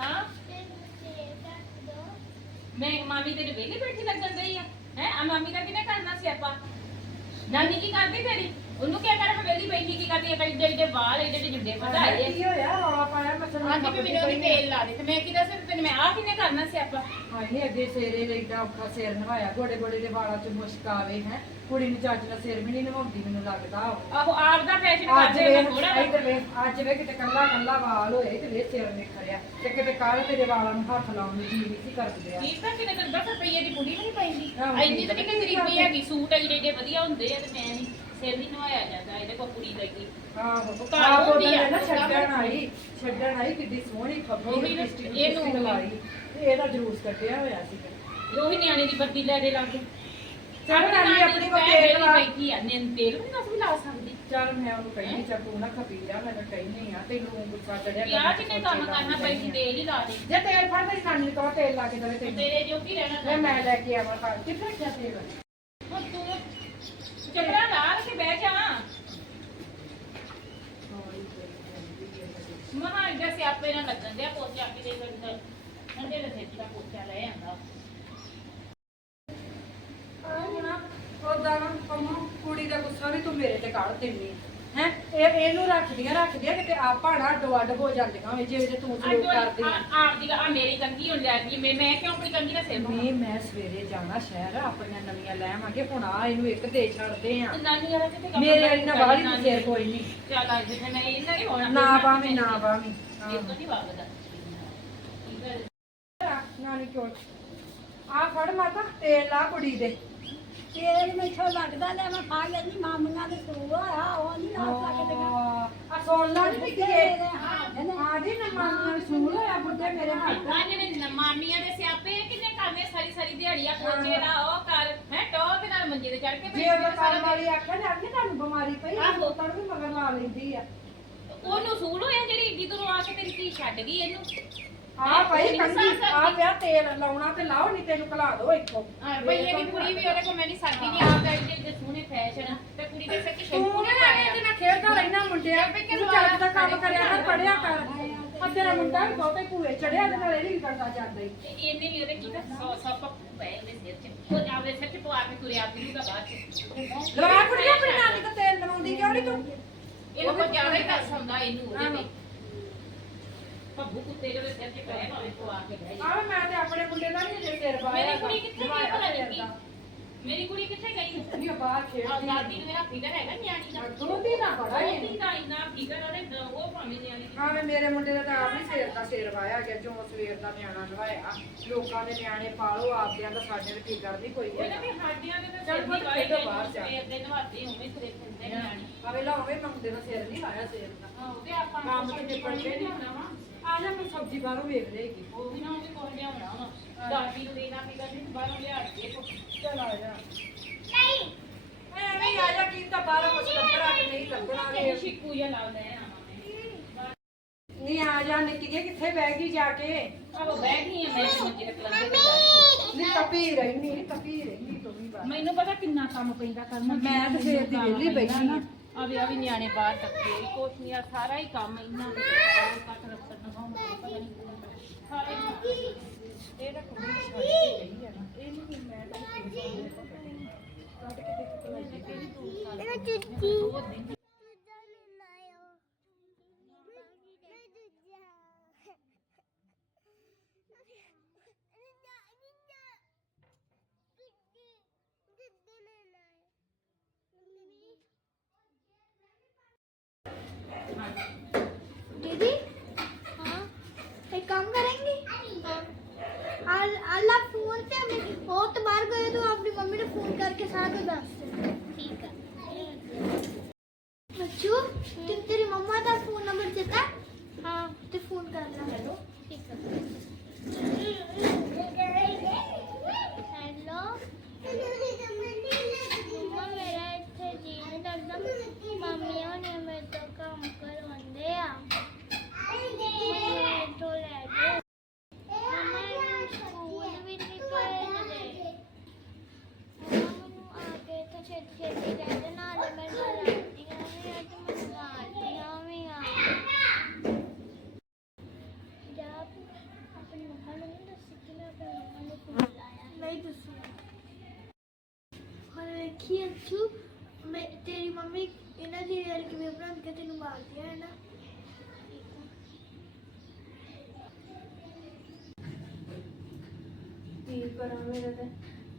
ਹਾਂ? ਮੈਂ ਮਾਮੀ ਤੇਰੇ ਵਿਹਲੇ ਬੈਠੀ ਲੱਗਣ ਗਈ ਆ। ਹੈ? ਆ ਮਾਮੀ ਦਾ ਕਿਹਨੇ ਕਰਨਾ ਸੀ ਆਪਾਂ। ਨਾਨੀ ਕੀ ਕਰਦੀ ਤੇਰੀ? ਉਹਨੂੰ ਕਿਆ ਕਰ ਹਵੇਲੀ ਬੈਠੀ ਕੀ ਕਰਦੀ ਹੈ ਕਈ ਡੇ ਡੇ ਵਾਲ ਏਡੇ ਡੇ ਜੁੰਡੇ ਵਧਾਏ ਕੀ ਹੋਇਆ ਰੌਲਾ ਪਾਇਆ ਮੈਂ ਤੈਨੂੰ ਅੱਜ ਵੀ ਮੈਨੂੰ ਉਹਦੀ ਤੇਲ ਲਾ ਦੇ ਤੇ ਮੈਂ ਕੀ ਦੱਸ ਤੈਨੂੰ ਮੈਂ ਆ ਕਿਨੇ ਕਰਨਾ ਸੀ ਆਪਾਂ? ਹਾਏ ਅੱਗੇ ਸੇਰੇ ਏਡਾ ਔਖਾ ਸਿਰ ਨਵਾਇਆ ਗੋੜੇ ਗੋੜੇ ਦੇ ਵਾਲਾਂ 'ਚ ਮੁਸ਼ਕ ਆਵੇ ਹੈ। ਕੁੜੀ ਨੂੰ ਚੱਜ ਨਾਲ ਸਿਰ ਵੀ ਨਹੀਂ ਨਵਾਉਂਦੀ ਮੈਨੂੰ ਲੱਗਦਾ। ਆਹੋ ਆਪ ਦਾ ਫੈਸ਼ਨ ਅੱਜ ਕਰਦੇ ਵੇ ਥੋੜਾ ਇੱਧਰ ਵੇ। ਅੱਜ ਵੇ ਕਿਤੇ ਕੱਲਾ ਕੱਲਾ ਵਾਲ ਹੋਏ ਤੇ ਵੇ ਸਿਰ ਨਿਖਰਿਆ। ਤੇ ਕਿਤੇ ਕਾਲੇ ਤੇਰੇ ਵਾਲਾਂ ਨੂੰ ਹੱਥ ਲਾਉਣ ਨੂੰ ਜੀ ਨਹੀਂ ਸੀ ਕਰਦੇ ਆ। ਕੀ ਤਾਂ ਕਿਨੇ ਤੈਨੂੰ 10 ਰੁਪਏ ਦੀ ਕੁੜੀ ਵੀ ਨਹੀਂ ਪੈਂਦੀ ਆਹੋ, ਐਨੀ ਤਾਂ ਕਿ ਗਰੀਬੀ ਹੈਗੀ ਸੂਟ ਐਡੇ ਵਧੀਆ ਹੁੰਦੇ ਆ ਤੇ ਮੈਂ ਨਹੀਂ ਸਿਰ ਨਹੀਂ ਨਵਾਇਆ ਜਾਂਦਾ ਇਹਦੇ ਕੋਲ ਕੁੜੀ ਲੱਗੀ ਆਹੋ ਘਰ ਆਪ ਹੁੰਦੀ ਆ, ਨਾ ਕੰਮ ਛੱਡਣ ਆਈ ਛੱਡਣ ਆਈ ਕਿੱਡੀ ਸੋਹਣੀ ਖੱਬੀ ਉਹੀ ਨਾ, ਲਿਪਸਟਿਕ ਇਹਨੂੰ ਲਿਪਸਟਿਕ ਲਾਈ ਤੇ ਇਹਦਾ ਜਲੂਸ ਕੱਢਿਆ ਹੋਇਆ ਸੀ। ਉਹੀ ਨਿਆਣੇ ਦੀ ਬੱਤੀ ਲੈ ਦੇ ਲਾ ਕੇ। ਚੱਲ ਨਾਨੀ ਆਪਣੀ ਕੋਲ ਭੈਣ ਤੇਲ ਲਾ। ਬੈਠੀ ਆ ਨੇ ਤੇਲ ਵੀ ਨਾ ਵੀ ਲਾ ਸਕਦੀ। ਚੱਲ ਮੈਂ ਉਹਨੂੰ ਕਹਿੰਦੀ ਚੱਲ ਤੂੰ ਨਾ ਖਪੀ ਜਾ ਮੈਂ ਤਾਂ ਕਹਿੰਦੀ ਆ ਤੈਨੂੰ ਗੁੱਸਾ ਚੜਿਆ ਵਿਆਹ ਕਿਨੇ ਕੰਮ ਕਰਨਾ ਪੈਂਦੀ ਤੇਲ ਹੀ ਲਾ ਦੇ। ਜੇ ਤੇਲ ਫੜ ਤੇਰੀ ਨਾਨੀ ਨੂੰ ਕਹੋ ਤੇਲ ਲਾ ਕੇ ਦੇਵੇ ਤੈਨੂੰ। ਤੇਰੇ ਜੋ ਕੀ ਰਹਿਣਾ ਮੈਂ ਮੈਂ ਲੈ ਕੇ ਆਵਾਂ ਘਰ। ਕਿੱਥੇ ਰੱਖਿਆ ਤੇਲ? ਹੁਣ ਤੂੰ ਚੱਪੜਾ ਲਾ ਕੇ ਬਹਿ ਜਾ। ਮਹਾ ਇਹਦਾ ਸਿਆਪੇ ਨਾਲ ਲੱਗਣ ਦਿਆ ਪੋਚਾ ਕੇ ਦੇ ਗੰਦ ਠੰਡੇ ਦੇ ਸਿਰ ਦਾ ਪੋਚਾ ਲੈ ਆਂਦਾ। ਉਹਦਾ ਨਾ ਪੰਮਾ, ਕੁੜੀ ਦਾ ਗੁੱਸਾ ਵੀ ਤੂੰ ਮੇਰੇ ਤੇ ਕੱਢ ਦਿੰਨੀ ਹੈ? ਇਹ ਇਹਨੂੰ ਰੱਖਦੀਆਂ ਰੱਖਦੀਆਂ ਕਿਤੇ ਆਪਾਂ ਨਾ ਅੱਡੋ ਅੱਡ ਹੋ ਜਾਂਦੀਆਂ ਹੋਏ ਜੇ ਤੂੰ ਸਲੂਕ ਕਰਦੀ ਆ। ਆਪ ਦੀ ਆ ਮੇਰੀ ਕੰਗੀ ਹੁਣ ਲੈ ਗਈ ਮੈਂ ਮੈਂ ਕਿਉਂ ਆਪਣੀ ਕੰਗੀ ਦਾ ਸਿਰ ਨਹੀਂ ਮੈਂ ਸਵੇਰੇ ਜਾਣਾ ਸ਼ਹਿਰ ਆਪਣੀਆਂ ਨਵੀਆਂ ਲੈ ਆਵਾਂਗੇ ਹੁਣ ਆ ਇਹਨੂੰ ਇੱਕ ਦੇ ਛੱਡਦੇ ਆ। ਨਾਨੀ ਵਾਲਾ ਕਿਤੇ ਕੰਮ ਮੇਰੇ ਕਰਦੀ? ਇੰਨਾ ਬਾਹਲੀ ਨੂੰ ਸਿਰ ਕੋਈ ਨਹੀਂ। ਚੱਲ ਆ ਜਿੱਥੇ ਮੈਂ ਇਹਨਾਂ ਨਹੀਂ ਹੋਣਾ ਨਾ ਬਾਵੀਂ ਨਾ ਬਾਵੀਂ ਇਹ ਤੋਂ ਨਹੀਂ ਵਾਗਦਾ ਨਾਨੀ ਕਿਉਂ ਆ ਫੜ ਮਾਤਾ ਤੇਲ ਲਾ ਕੁੜੀ ਦੇ। ਤੇਲ ਮਿੱਠਾ ਲੱਗਦਾ ਲੈ ਮੈਂ ਖਾ ਲੈਂਦੀ ਮਾਮੀਆਂ ਦੇ ਸੂਆ ਆ ਉਹ ਨਹੀਂ ਆ ਸਕਦੇ ਆ ਸੋਣ ਲਾ ਨਹੀਂ ਕਿ ਹਾਂ ਜੀ ਨਾ। ਮਾਮਾ ਨੂੰ ਸੂਲ ਹੋਇਆ ਬੁੱਢੇ ਮੇਰੇ ਹੱਥ। ਅੱਜ ਨੇ ਮਾਮੀਆਂ ਦੇ ਸਿਆਪੇ ਕਿੰਨੇ ਕਰਨੇ? ਸਾਰੀ ਸਾਰੀ ਦਿਹਾੜੀ ਆ ਪੋਚੇ ਦਾ ਉਹ ਕਰ ਹੈ ਟੋ ਦੇ ਨਾਲ ਮੰਜੇ ਤੇ ਚੜ ਕੇ ਜੇ ਉਹ ਕੰਮ ਵਾਲੀ ਨਾ ਕਿ ਤੁਹਾਨੂੰ ਬਿਮਾਰੀ ਪਈ ਆ ਆਹੋ। ਤਾਂ ਵੀ ਮਗਰ ਲਾ ਲੈਂਦੀ ਆ। ਉਹਨੂੰ ਸੂਲ ਹੋਇਆ ਜਿਹੜੀ ਏਡੀ ਦੂਰੋਂ ਆ ਕੇ ਤੇਰੀ ਧੀ ਛੱਡ ਗਈ ਇਹਨੂੰ? ਆ ਭਾਈ। ਆ ਪਿਆ ਤੇਲ ਲਾਉਣਾ ਤੇ ਲਾਓ ਨਹੀਂ ਤੈਨੂੰ ਕਲਾ ਦੋ ਇੱਥੋਂ। ਹਾਂ ਭਈਏ ਦੀ ਕੁੜੀ ਵੀ ਉਹਦੇ ਕੋਲ ਮੈਂ ਨਹੀਂ ਸਕਦੀ ਨਹੀਂ ਆਪ ਦਾ ਇੱਡੇ ਇੱਡੇ ਸੋਹਣੇ ਫੈਸ਼ਨ ਤੇ ਕੁੜੀ ਦੇ ਸਿਰ ਕਿ ਸ਼ੈਂਪੂ ਤੂੰ ਨਹੀਂ ਨਾ ਪਾਇਆ। ਇਹਦੇ ਨਾਲ ਖੇਡਦਾ ਰਹਿਣਾ ਮੁੰਡਿਆ। ਤੂੰ ਚੱਜ ਦਾ ਕੰਮ ਕਰਿਆ ਕਰ ਪੜਿਆ ਕਰ। ਆ ਤੇਰਾ ਮੁੰਡਾ ਵੀ ਬਹੁਤੇ ਭੂਏ ਚੜਿਆ ਤੇ ਨਾਲ ਇਹ ਵੀ ਕਰਦਾ ਜਾਂਦਾ ਈ। ਤੇ ਇਹਨੇ ਵੀ ਉਹਦੇ ਕੀਤਾ ਸੌ ਸੌ ਪੱਪੂ ਪਏ ਉਹਦੇ ਸਿਰ 'ਚ। ਉਹ ਆਪਦੇ ਸਿਰ 'ਚ ਪਵਾ ਕੇ ਤੁਰਿਆ ਫਿਰੂਗਾ ਬਾਅਦ 'ਚ। ਲਵਾ ਕੁੜੀ ਆਪਣੀ ਨਾਨੀ ਤੋਂ ਤੇਲ ਲਵਾਉਂਦੀ ਕਿਉਂ ਨਹੀਂ ਤੂੰ? ਇਹਨੂੰ ਕੋਈ ਜ਼ਿਆਦਾ ਹੀ ਤਰਸ ਆਉਂਦਾ ਇਹਨੂੰ ਉਹਦੇ ਤੇ। ਪੱਬੂ ਕੁੱਤੇ ਦੇ ਸਿਰ 'ਚ ਪਏ ਨਾਲੇ ਪਵਾ ਕੇ ਬਹਿ ਜਾ ਆ ਮੈਂ ਤੇ ਆਪਣੇ ਮੁੰਡੇ ਦਾ ਨਹੀਂ ਜੇ ਸਿਰ ਪਾਇਆ ਮੇਰੀ ਕੁੜੀ ਕਿੱਥੇ ਗਈ ਭਲਾ ਨਿੱਕੀ ਮੇਰੀ ਕੁੜੀ ਕਿੱਥੇ ਗਈ? ਨਹੀਂ ਬਾਹਰ ਆ। ਖੇਡਦੀ ਦਾਦੀ ਨੂੰ ਮੇਰਾ ਫਿਕਰ ਹੈਗਾ ਨਿਆਣੀ ਦਾ। ਦੋਤੀ ਨਾ ਬੜਾ ਹੀ ਦੋਤੀ ਦਾ ਇੰਨਾ ਫਿਕਰ ਉਹਦੇ ਦ- ਉਹ ਭਾਵੇਂ ਨਿਆਣੀ ਦੀ- ਹਾਂ ਮੈਂ ਮੇਰੇ ਮੁੰਡੇ ਦਾ ਤਾਂ ਆਪ ਨਹੀਂ ਸਿਰ ਦਾ ਸਿਰ ਵਾਇਆ ਗਿਆ ਜੋ ਸਵੇਰ ਦਾ ਨਿਆਣਾ ਨਵਾਇਆ। ਲੋਕਾਂ ਦੇ ਨਿਆਣੇ ਪਾਲੋ ਆਪਦਿਆਂ ਦਾ ਸਾਡੇ ਤੇ ਫਿਕਰ ਨਹੀਂ ਕੋਈ ਹੈਗਾ। ਵੀ ਹਾਡਿਆਂ ਦੇ ਤਾਂ ਚੱਲ ਸਿਰ ਦੀ ਵਾਈ ਖੇਡੋ ਬਾਹਰ ਜਾ। ਸਵੇਰ ਦੇ ਨਵਾਤੇ ਉਵੇਂ ਤੁਰੇ ਫਿਰਦੇ ਨਿਆਣੇ। ਆਵੇ ਲਾਵੇ ਮੁੰਡੇ ਦਾ ਸਿਰ ਨਹੀਂ ਵਾਇਆ ਸਿਰ ਦਾ। ਹਾਂ ਤੇ ਆਪਾਂ ਕੰਮ ਤੇ ਨਿਬੜ ਗਏ ਨੇ। ਹੋਣਾ ਵਾ। ਆ ਜਾ ਮੈਂ ਸਬਜ਼ੀ ਬਾਹਰੋਂ ਵੇਖ ਲਏਗੀ ਉਹ ਵੀ ਨਾ ਉਹਦੇ ਕੋਲ ਲਿਆਉਣਾ ਵਾ। ਦਾਦੀ ਨੂੰ ਦੇਣਾ ਫਿਕਰ ਨਹੀਂ ਬਾਹਰੋਂ ਲਿਆ ਕੇ ਚਲ ਆ ਜਾ। ਐਵੇਂ ਹੀ ਆ ਜਾ ਕੀ ਤਾਂ ਬਾਹਰੋਂ ਕੁਝ ਲੱਭਣਾ ਕਿ ਨਹੀਂ ਲੱਭਣਾ ਤੇ ਵੇ ਸ਼ਿਕੂ ਜਿਹਾ ਲਾਉਂਦਾ ਹੈ ਆਵਾਂ ਨਹੀਂ ਆ ਜਾ ਨਿੱਕੀਏ ਕਿੱਥੇ ਬਹਿ ਗਈ ਜਾ ਕੇ? ਆਹੋ ਬਹਿ ਗਈ ਹਾਂ ਮੈਂ ਤੇ ਮੰਜੇ ਤੇ ਪਲੰਘੇ ਤੇ ਜਾ ਰਹੀ ਨਹੀਂ ਤਪੀ ਰਹਿਨੀ ਤਪੀ ਰਹਿਨੀ ਤੂੰ ਵੀ ਬਾਹਰ ਮੈਨੂੰ ਪਤਾ ਕਿੰਨਾ ਕੰਮ ਪੈਂਦਾ ਕਰਨਾ ਮੈਂ ਤਾਂ ਸਵੇਰ ਦੀ ਵਿਹਲੀ ਬੈਠੀ ਆਂ। ਆ ਵੀ ਆ ਵੀ ਨਿਆਣੇ ਬਾਹਰ ਟੱਕੇ ਕੁਛ ਨਹੀਂ ਆ ਸਾਰਾ ਹੀ ਕੰਮ ਇਹਨਾਂ ਕੋਲ ਕੱਟ ਰੱਖਣ ਨਗਾਉਣਾ ਪਤਾ ਨਹੀਂ ਸਾਰੇ ਇਹ ਤਾਂ ਕੁੜੀ ਛੱਡ ਕੇ ਗਈ ਆ ਨਾ। ਇਹਨੂੰ ਵੀ ਮੈਂ ਤਾਂ ਕੱਟ ਕੇ ਦੇਖ ਦੋ काम करेंगे अल अल्लाह फोन पे हमें बहुत बार गए तो अपनी मम्मी ने फोन करके साथ में दस ठीक है बच्चू तुम तेरी मम्मा का फोन नंबर देता हाँ तो फोन करना हेलो ठीक है ਦੇਖੀ ਅੱਛੂ ਮੈਂ, ਤੇਰੀ ਮੰਮੀ ਇਹਨਾਂ ਦੀ ਯਾਰ ਕਿਵੇਂ ਬਣਾ ਕੇ ਤੈਨੂੰ ਮਾਰਦੀ ਹੈ ਨਾ ਕੀ ਕਰਾਂ ਮੇਰਾ ਤਾਂ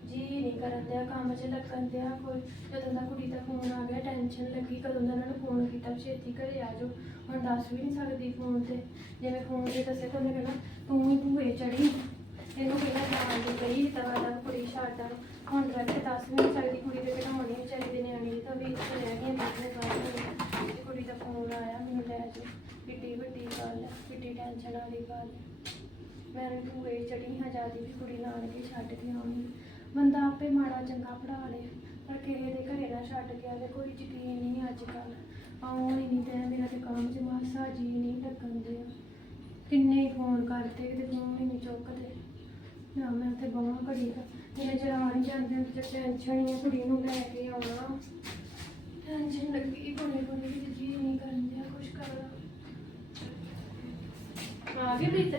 ਜੀ ਨਹੀਂ ਕਰਨ ਦਿਆ, ਕੰਮ 'ਚ ਲੱਗਣ ਦਿਆ ਕੋਈ। ਜਦੋਂ ਦਾ ਕੁੜੀ ਦਾ ਫੋਨ ਆ ਗਿਆ ਟੈਨਸ਼ਨ ਲੱਗੀ, ਕਦੋਂ ਦਾ ਉਹਨਾਂ ਨੂੰ ਫੋਨ ਕੀਤਾ, ਵੀ ਛੇਤੀ ਘਰੇ ਆ ਜਾਓ। ਹੁਣ ਦੱਸ ਵੀ ਨਹੀਂ ਸਕਦੀ ਫੋਨ ਤੇ। ਜਿਵੇਂ ਫੋਨ ਤੇ ਦੱਸੇ ਤਾਂ ਉਹਨੇ ਕਹਿਣਾ, ਤੂੰ ਹੀ ਭੂਏ ਚੜੀ ਇਹਨੂੰ ਪਹਿਲਾਂ ਜਾਣ ਦੀ ਗਈ ਤਾਂ ਦਾ ਕੁੜੀ ਛੱਡ ਆ ਹੁਣ ਡਾਇਰੈਕਟ ਵੀ ਨਹੀਂ ਸਕਦੀ ਕੁੜੀ ਦੇ ਘਟਾਉਣੀ ਵਿਚਾਰੀ ਦੇ ਨਿਆਣੀ ਦੀ ਤਾਂ ਵੀ ਇੱਥੇ ਰਹਿ ਗਈਆਂ ਦੇਖਣੇ ਬਾਅਦ ਵਿੱਚ ਕੁੜੀ ਦਾ ਫੋਨ ਆਇਆ ਮੈਨੂੰ ਲੈ ਜਾਓ ਕਿੱਡੀ ਵੱਡੀ ਗੱਲ ਹੈ ਕਿੱਡੀ ਟੈਨਸ਼ਨ ਵਾਲੀ ਗੱਲ ਮੈਂ ਵੀ ਭੂਏ ਚੜੀ ਹਾਂ, ਜਾਂਦੀ ਵੀ ਕੁੜੀ ਨਾਨਕੇ ਛੱਡ ਕੇ ਆਉਣੀ ਬੰਦਾ ਆਪੇ ਮਾੜਾ ਚੰਗਾ ਪੜਾ ਲੇ, ਪਰ ਕਿਸੇ ਦੇ ਘਰੇ ਨਾ ਛੱਡ ਕੇ ਆਵੇ, ਕੋਈ ਯਕੀਨ ਨਹੀਂ ਅੱਜ ਕੱਲ ਆਉਣ ਹੀ ਨਹੀਂ ਤੇ ਮੇਰਾ ਤੇ ਕੰਮ 'ਚ ਮਾਸਾ ਜੀ ਨਹੀਂ ਲੱਗਣ ਦੇ ਕਿੰਨੇ ਫੋਨ ਕਰਦੇ ਕਿਤੇ ਫੋਨ ਹੀ ਨਹੀਂ ਚੁੱਕਦੇ। ਨਾ ਮੈਂ ਉੱਥੇ ਬਾਹਾਂ ਘੜੀ ਦਾ ਜਿਵੇਂ ਜਰਾ ਨਹੀਂ ਜਾਂਦੇ ਤੇ ਟੈਨਸ਼ਨ ਹੀ ਆ ਕੁੜੀ ਨੂੰ ਲੈ ਕੇ ਆਉਣਾ। ਟੈਨਸ਼ਨ ਲੱਗੀ ਬਣੇ ਬਣੇ ਵੀ ਜੀ ਨਹੀਂ ਕਰਨ ਦਿਆ ਕੁਛ ਕਰਨਾ। ਆ ਗਈ ਪ੍ਰੀਤ?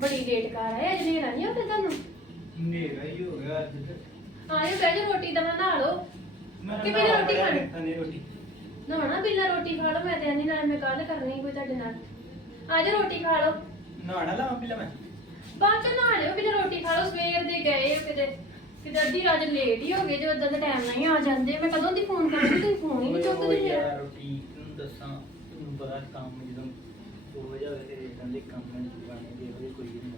ਬੜੀ ਲੇਟ ਕਰ ਆਏ ਅਜੇ ਨੇਰਾ ਨਹੀਂ ਹੁੰਦਾ ਤੁਹਾਨੂੰ? ਹਨੇਰਾ ਹੀ ਹੋ ਗਿਆ ਅੱਜ ਤੇ। ਆਇਓ ਬਹਿ ਜਾ ਰੋਟੀ ਤਾਂ ਬਣਾ ਲਓ। ਕਿ ਪਹਿਲਾਂ ਰੋਟੀ ਖਾਣੀ? ਰੋਟੀ ਨਾ ਨਾ ਬਿੱਲਾ ਰੋਟੀ ਖਾ ਲਓ ਮੈਂ ਤੇ ਆਂਦੀ ਨਾਲ ਮੈਂ ਗੱਲ ਕਰਨੀ ਕੋਈ ਤੁਹਾਡੇ ਨਾਲ। ਆ ਜਾ ਰੋਟੀ ਖਾ ਲਓ। ਨਹਾਣਾ ਲਾਵਾਂ ਪਹਿਲਾਂ ਮੈਂ? ਬਾਅਦ ਚ ਨਹਾ ਲਿਓ ਬਿੱਲਾ ਰੋਟੀ ਖਾ ਲਓ ਸਵੇਰ ਦੇ ਗਏ ਹੋ ਕਿਤੇ। ਕਿਤੇ ਅੱਧੀ ਰਾਤ ਲੇਟ ਹੀ ਹੋ ਗਏ ਜੇ ਉਦੋਂ ਦਾ ਟਾਈਮ ਨਹੀਂ ਆ ਜਾਂਦੇ ਮੈਂ ਕਦੋਂ ਦੀ ਫੋਨ ਕਰਦੀ ਤੁਸੀਂ ਫੋਨ ਹੀ ਨਹੀਂ ਚੁੱਕਦੇ ਯਾਰ ਰੋਟੀ ਤੈਨੂੰ ਦੱਸਾਂ ਤੈਨੂੰ ਪਤਾ ਕੰਮ ਜਦੋਂ ਹੋ ਜਾਵੇ ਤੇ ਇਦਾਂ ਦੇ ਕੰਮ ਨਹੀਂ ਕਰਨੇ ਦੇ ਹੋਏ ਕੋਈ ਨਹੀਂ।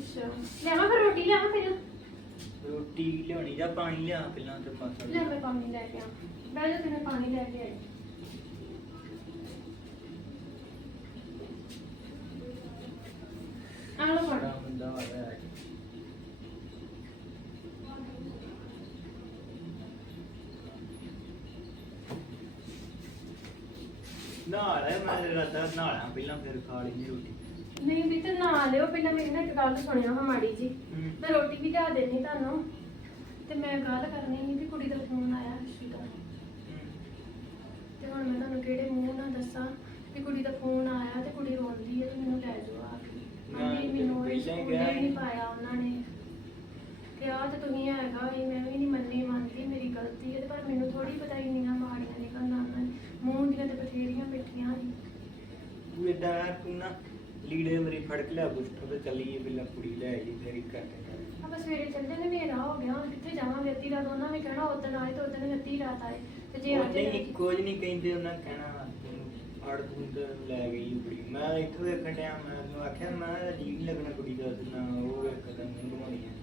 ਅੱਛਾ। ਲਿਆਵਾਂ ਫਿਰ ਰੋਟੀ ਲਿਆਵਾਂ ਫਿਰ? ਰੋਟੀ ਲਿਆਉਣੀ ਜਾਂ ਪਾਣੀ ਲਿਆ ਪਹਿਲਾਂ ਤੇ ਮਾਸਾ ਲੈ ਮੈਂ ਪਾਣੀ ਲੈ ਕੇ ਆ। ਬਹਿ ਜਾ ਤੇ ਮੈਂ ਪਾਣੀ ਲੈ ਕੇ ਆਈ। ਲੈ ਮੈਂ ਰਾਤਾ ਨਹਾਣਾ ਪਹਿਲਾਂ ਫਿਰ ਖਾ ਲਈ ਰੋਟੀ। ਨਹੀਂ ਵੀ ਤੇ ਨਾ ਲਿਓ ਪਹਿਲਾਂ ਮੇਰੀ ਨਾ ਇੱਕ ਗੱਲ ਸੁਣਿਓ ਹਾਂ ਮਾੜੀ ਜੀ ਹੂੰ। ਮੈਂ ਰੋਟੀ ਵੀ ਲਿਆ ਦੇਣੀ ਤੁਹਾਨੂੰ ਤੇ ਮੈਂ ਗੱਲ ਕਰਨੀ ਸੀ ਵੀ ਕੁੜੀ ਦਾ ਫੋਨ ਆਇਆ ਅਸ਼ੂ ਦਾ ਤੇ ਹੁਣ ਮੈਂ ਤੁਹਾਨੂੰ ਕਿਹੜੇ ਮੂੰਹ ਨਾਲ ਦੱਸਾਂ ਵੀ ਕੁੜੀ ਦਾ ਫੋਨ ਆਇਆ ਤੇ ਕੁੜੀ ਰੋਂਦੀ ਹੈ ਤੇ ਮੈਨੂੰ ਲੈ ਜਾਓ ਆਂਦੀ ਮੈਨੂੰ ਇਹ ਸਕੂਲੇ ਨਹੀਂ ਪਾਇਆ ਉਹਨਾਂ ਨੇ। ਕਿਹਾ ਤੇ ਤੁਸੀਂ ਹੈਗਾ ਵੀ ਮੈਂ ਵੀ ਨਹੀਂ ਮੰਨੀ ਮੰਨਦੀ ਮੇਰੀ ਗਲਤੀ ਹੈ ਤੇ ਪਰ ਮੈਨੂੰ ਥੋੜੀ ਪਤਾ ਹੀ ਨਹੀਂ ਨਾ ਮਾੜੀਆਂ ਨਿਕਲਣਾ ਉਹਨਾਂ ਨੇ ਮੂੰਹ ਦੀਆਂ ਤੇ ਬਥੇਰੀਆਂ ਬੈਠੀਆਂ ਸੀ। ਤੂੰ ਏਦਾਂ ਕਰ, ਤੂੰ ਨਾ ਲੀੜੇ ਮੇਰੀ ਫੜ ਕੇ ਲਿਆ ਬੁਸਟਰ ਤੇ ਚੱਲੀਏ ਪਹਿਲਾਂ ਕੁੜੀ ਲੈ ਆਈ ਤੇਰੀ ਕਰਕੇ ਆਪਾਂ ਸਵੇਰੇ ਚੱਲ ਜਾਂਦੇ ਹਨੇਰਾ ਹੋ ਗਿਆ ਹੁਣ ਕਿੱਥੇ ਜਾਵਾਂਗੇ? ਅੱਧੀ ਰਾਤ ਉਹਨਾਂ ਨੇ ਕਹਿਣਾ ਉਦੋਂ ਆਏ ਤੇ ਉਦੋਂ ਅੱਧੀ ਰਾਤ ਆਏ। ਤੇ ਜੇ ਅੱਜ ਨਹੀਂ ਕੁਝ ਨਹੀਂ ਕਹਿੰਦੇ ਉਹਨਾਂ ਕਹਿਣਾ ਤੈਨੂੰ ਅੜ ਤੂੰ ਤੇ ਲੈ ਗਈ ਉਹ ਕੁੜੀ। ਮੈਂ ਇੱਥੋਂ ਵੇਖਣ ਡਿਆ ਮੈਂ ਉਹਨੂੰ ਆਖਿਆ ਮੈਂ ਜੀ ਨਹੀਂ ਲੱਗਣਾ ਕੁੜੀ ਦਾ ਤੇ ਨਾ ਉਹ ਨਹੀਂ ਬਣਾਉਣੀ ਹੈ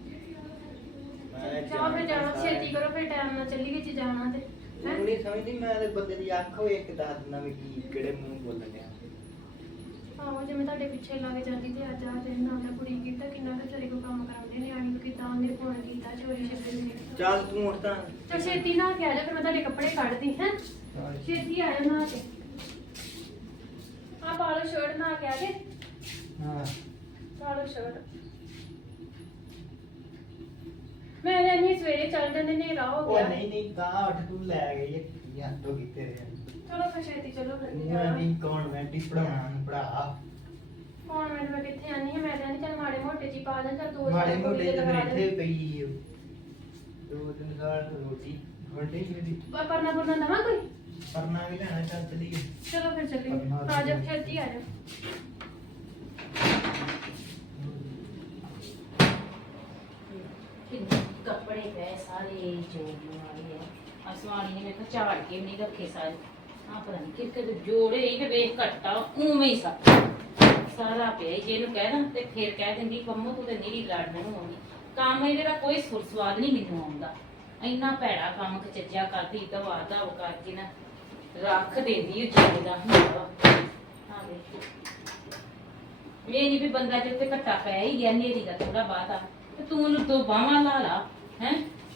ਮੈਂ ਚਾਹ ਫਿਰ ਜਾਣਾ ਛੇਤੀ ਕਰੋ ਫਿਰ ਟਾਈਮ ਨਾਲ ਚੱਲੀ ਵਿੱਚ ਜਾਣਾ ਤੇ। ਹੈਂ? ਤੂੰ ਨਹੀਂ ਸਮਝਦੀ ਮੈਂ ਤੇ ਬੰਦੇ ਦੀ ਅੱਖ ਹੋਏ ਇੱਕ ਦੱਸ ਦਿਨਾਂ ਵੀ ਕੀ ਕਿਹੜੇ ਮੂੰਹ ਬੋਲਣ ਡਿਆ। ਆਹੋ ਜਿਵੇਂ ਤੁਹਾਡੇ ਪਿੱਛੇ ਲੱਗ ਜਾਂਦੀ ਤੇ ਅੱਜ ਆ ਤੇ ਨਾ ਮੈਂ ਕੁੜੀ ਕੀਤਾ ਕਿੰਨਾ ਕੁ ਚਲੇ ਕੋ ਕੰਮ ਕਰਾਉਂਦੇ ਨਿਆਣੀ ਨੂੰ ਕਿਦਾਂ ਮੇਰੇ ਫੋਨ ਕੀਤਾ ਚੋਰੀ ਛੱਡੇ ਨੇ ਚੱਲ ਤੂੰ ਉੱਠ ਤਾਂ। ਚਲ ਛੇਤੀ ਨਾ ਕੇ ਆ ਜਾ ਫਿਰ ਮੈਂ ਤੁਹਾਡੇ ਕੱਪੜੇ ਕੱਢਦੀ ਹੈ? ਛੇਤੀ ਆ ਜਾ ਨਾ ਕੇ। ਆ ਪਾ ਲਓ ਸ਼ਰਟ ਨਾ ਕੇ ਆ ਜੇ ਹਾਂ। ਪਾ ਲਓ ਸ਼ਰਟ ਮੈਂ ਨਹੀਂ ਸਵੇਰੇ ਚੱਲ ਜਾਂਦੇ ਹਨੇਰਾ ਹੋ ਉਹ ਗਿਆ। ਨਹੀਂ ਨਹੀਂ ਤਾਂ ਉੱਠ ਤੂੰ ਲੈ ਗਈ ਕੀ ਹੱਥ ਹੋ ਗਈ ਤੇਰੇ ਚਲੋ ਫਿਰ ਛੇਤੀ ਚਲੋ ਫਿਰ। ਨਹੀਂ ਮੈਂ। ਵੀ ਕਨਵੈਂਟ ਹੀ ਪੜਾਉਣਾ ਨੂੰ ਪੜਾ ਹੁਣ ਮੈਂ ਮੈਂ ਕਿੱਥੇ ਆਨੀ ਹਾਂ ਮੈਂ ਨਹੀਂ ਚੱਲ ਮਾੜੇ ਮੋਟੇ ਜੀ ਪਾ ਦਾਂ ਚੱਲ ਦੋ ਮਾੜੇ ਮੋਟੇ ਤੇ ਲਗਾ ਇੱਥੇ। ਪਈ ਓ। ਦੋ ਤਿੰਨ ਸਾਲ ਰੋਟੀ ਵੰਡੇ ਜਿਹੜੀ ਪਰ ਪਰਨਾ ਪੁਰਨਾ ਦਵਾਂ ਕੋਈ? ਪਰਨਾ ਵੀ ਲੈਣਾ ਚੱਲ ਚਲੀਏ। ਚਲੋ ਫਿਰ ਚੱਲੀਏ। ਆ ਜਾ। ਛੇਤੀ ਆ ਜਾ। ਕਿੰਨੇ ਕੱਪੜੇ ਪਏ ਸਾਰੇ ਜੋੜਨ ਵਾਲੇ ਆ ਅਸਵਾਨੀ ਨੇ ਮੇਰੇ ਝਾੜ ਕੇ ਵੀ ਨਹੀਂ ਰੱਖੇ ਸਾਰੇ। ਆ ਪਤਾ ਨਹੀਂ ਕਿੱਥੇ ਦੇ ਜੋੜੇ ਹੀ ਤੇ ਵੇਖ ਘਟਾ ਉਵੇਂ ਹੀ ਸਾ ਸਾਰਾ ਪਿਆ। ਜੇ ਇਹਨੂੰ ਕਹਿ ਦਾਂ ਤੇ ਫਿਰ ਕਹਿ ਦਿੰਦੀ ਪੰਮੋ ਤੂੰ ਤੇ ਨੀਰੀ ਆਉਂਦੀ ਕੰਮ ਇਹਦੇ ਦਾ ਕੋਈ ਸੁਰ ਸਵਾਦ ਨਹੀਂ ਮੈਨੂੰ ਆਉਂਦਾ। ਇੰਨਾ ਭੈੜਾ ਕੰਮ ਖਚੱਜਾ ਕਰਦੀ ਦਵਾ ਦਵ ਕਰਕੇ ਨਾ। ਰੱਖ ਦਿੰਦੀ ਉਹ ਜਿਹੜੇ ਦਾ ਹੁੰਦਾ ਵਾ। ਆ ਵੇਖ ਇਹ ਨਹੀਂ ਵੀ ਬੰਦਾ ਜੇ ਉੱਤੇ ਘੱਟਾ ਪੈ ਹੀ ਗਿਆ ਨੇਰੀ ਦਾ ਥੋੜਾ ਬਾਤ ਆ ਤੇ ਤੂੰ ਉਹਨੂੰ ਦੋ ਬਾਹਾਂ ਲਾ ਲਾ ਹੈ?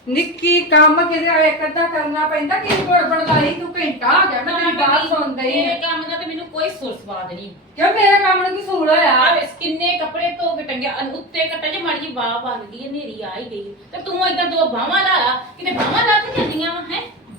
ਨਿੱਕੀ ਕੰਮ ਕਿਤੇ ਇੱਕ ਅੱਧਾ ਕਰਨਾ ਪੈਂਦਾ ਕੀ ਗੜਬੜ ਲਾਈ ਤੂੰ ਘੰਟਾ ਹੋ ਗਿਆ ਮੈਂ ਤੇਰੀ ਬਾਤ ਸੁਣਦਾ ਹੀ ਇਹ ਕੰਮ ਦਾ ਤੇ ਮੈਨੂੰ ਕੋਈ ਸੁਰ ਸਵਾਦ ਨਹੀਂ। ਕਿਉਂ ਮੇਰੇ ਕੰਮ ਨੂੰ ਕਸੂਰ ਹੋਇਆ? ਆ ਵੇਸ ਕਿੰਨੇ ਕੱਪੜੇ ਧੋ ਕੇ ਟੰਗਿਆ ਅਨ ਉੱਤੇ ਕੱਟਾ ਜੇ ਮਾੜੀ ਜੀ ਬਾਹ ਬਣ ਗਈ ਹੈ, ਨੇਰੀ ਆ ਹੀ ਗਈ। ਤੇ ਤੂੰ ਏਦਾਂ ਦੋ ਬਾਹਾਂ ਲਾ ਲਾ ਕਿਤੇ ਬਾਹਾਂ ਲਾ ਤੇ ਵਾ ਹੈ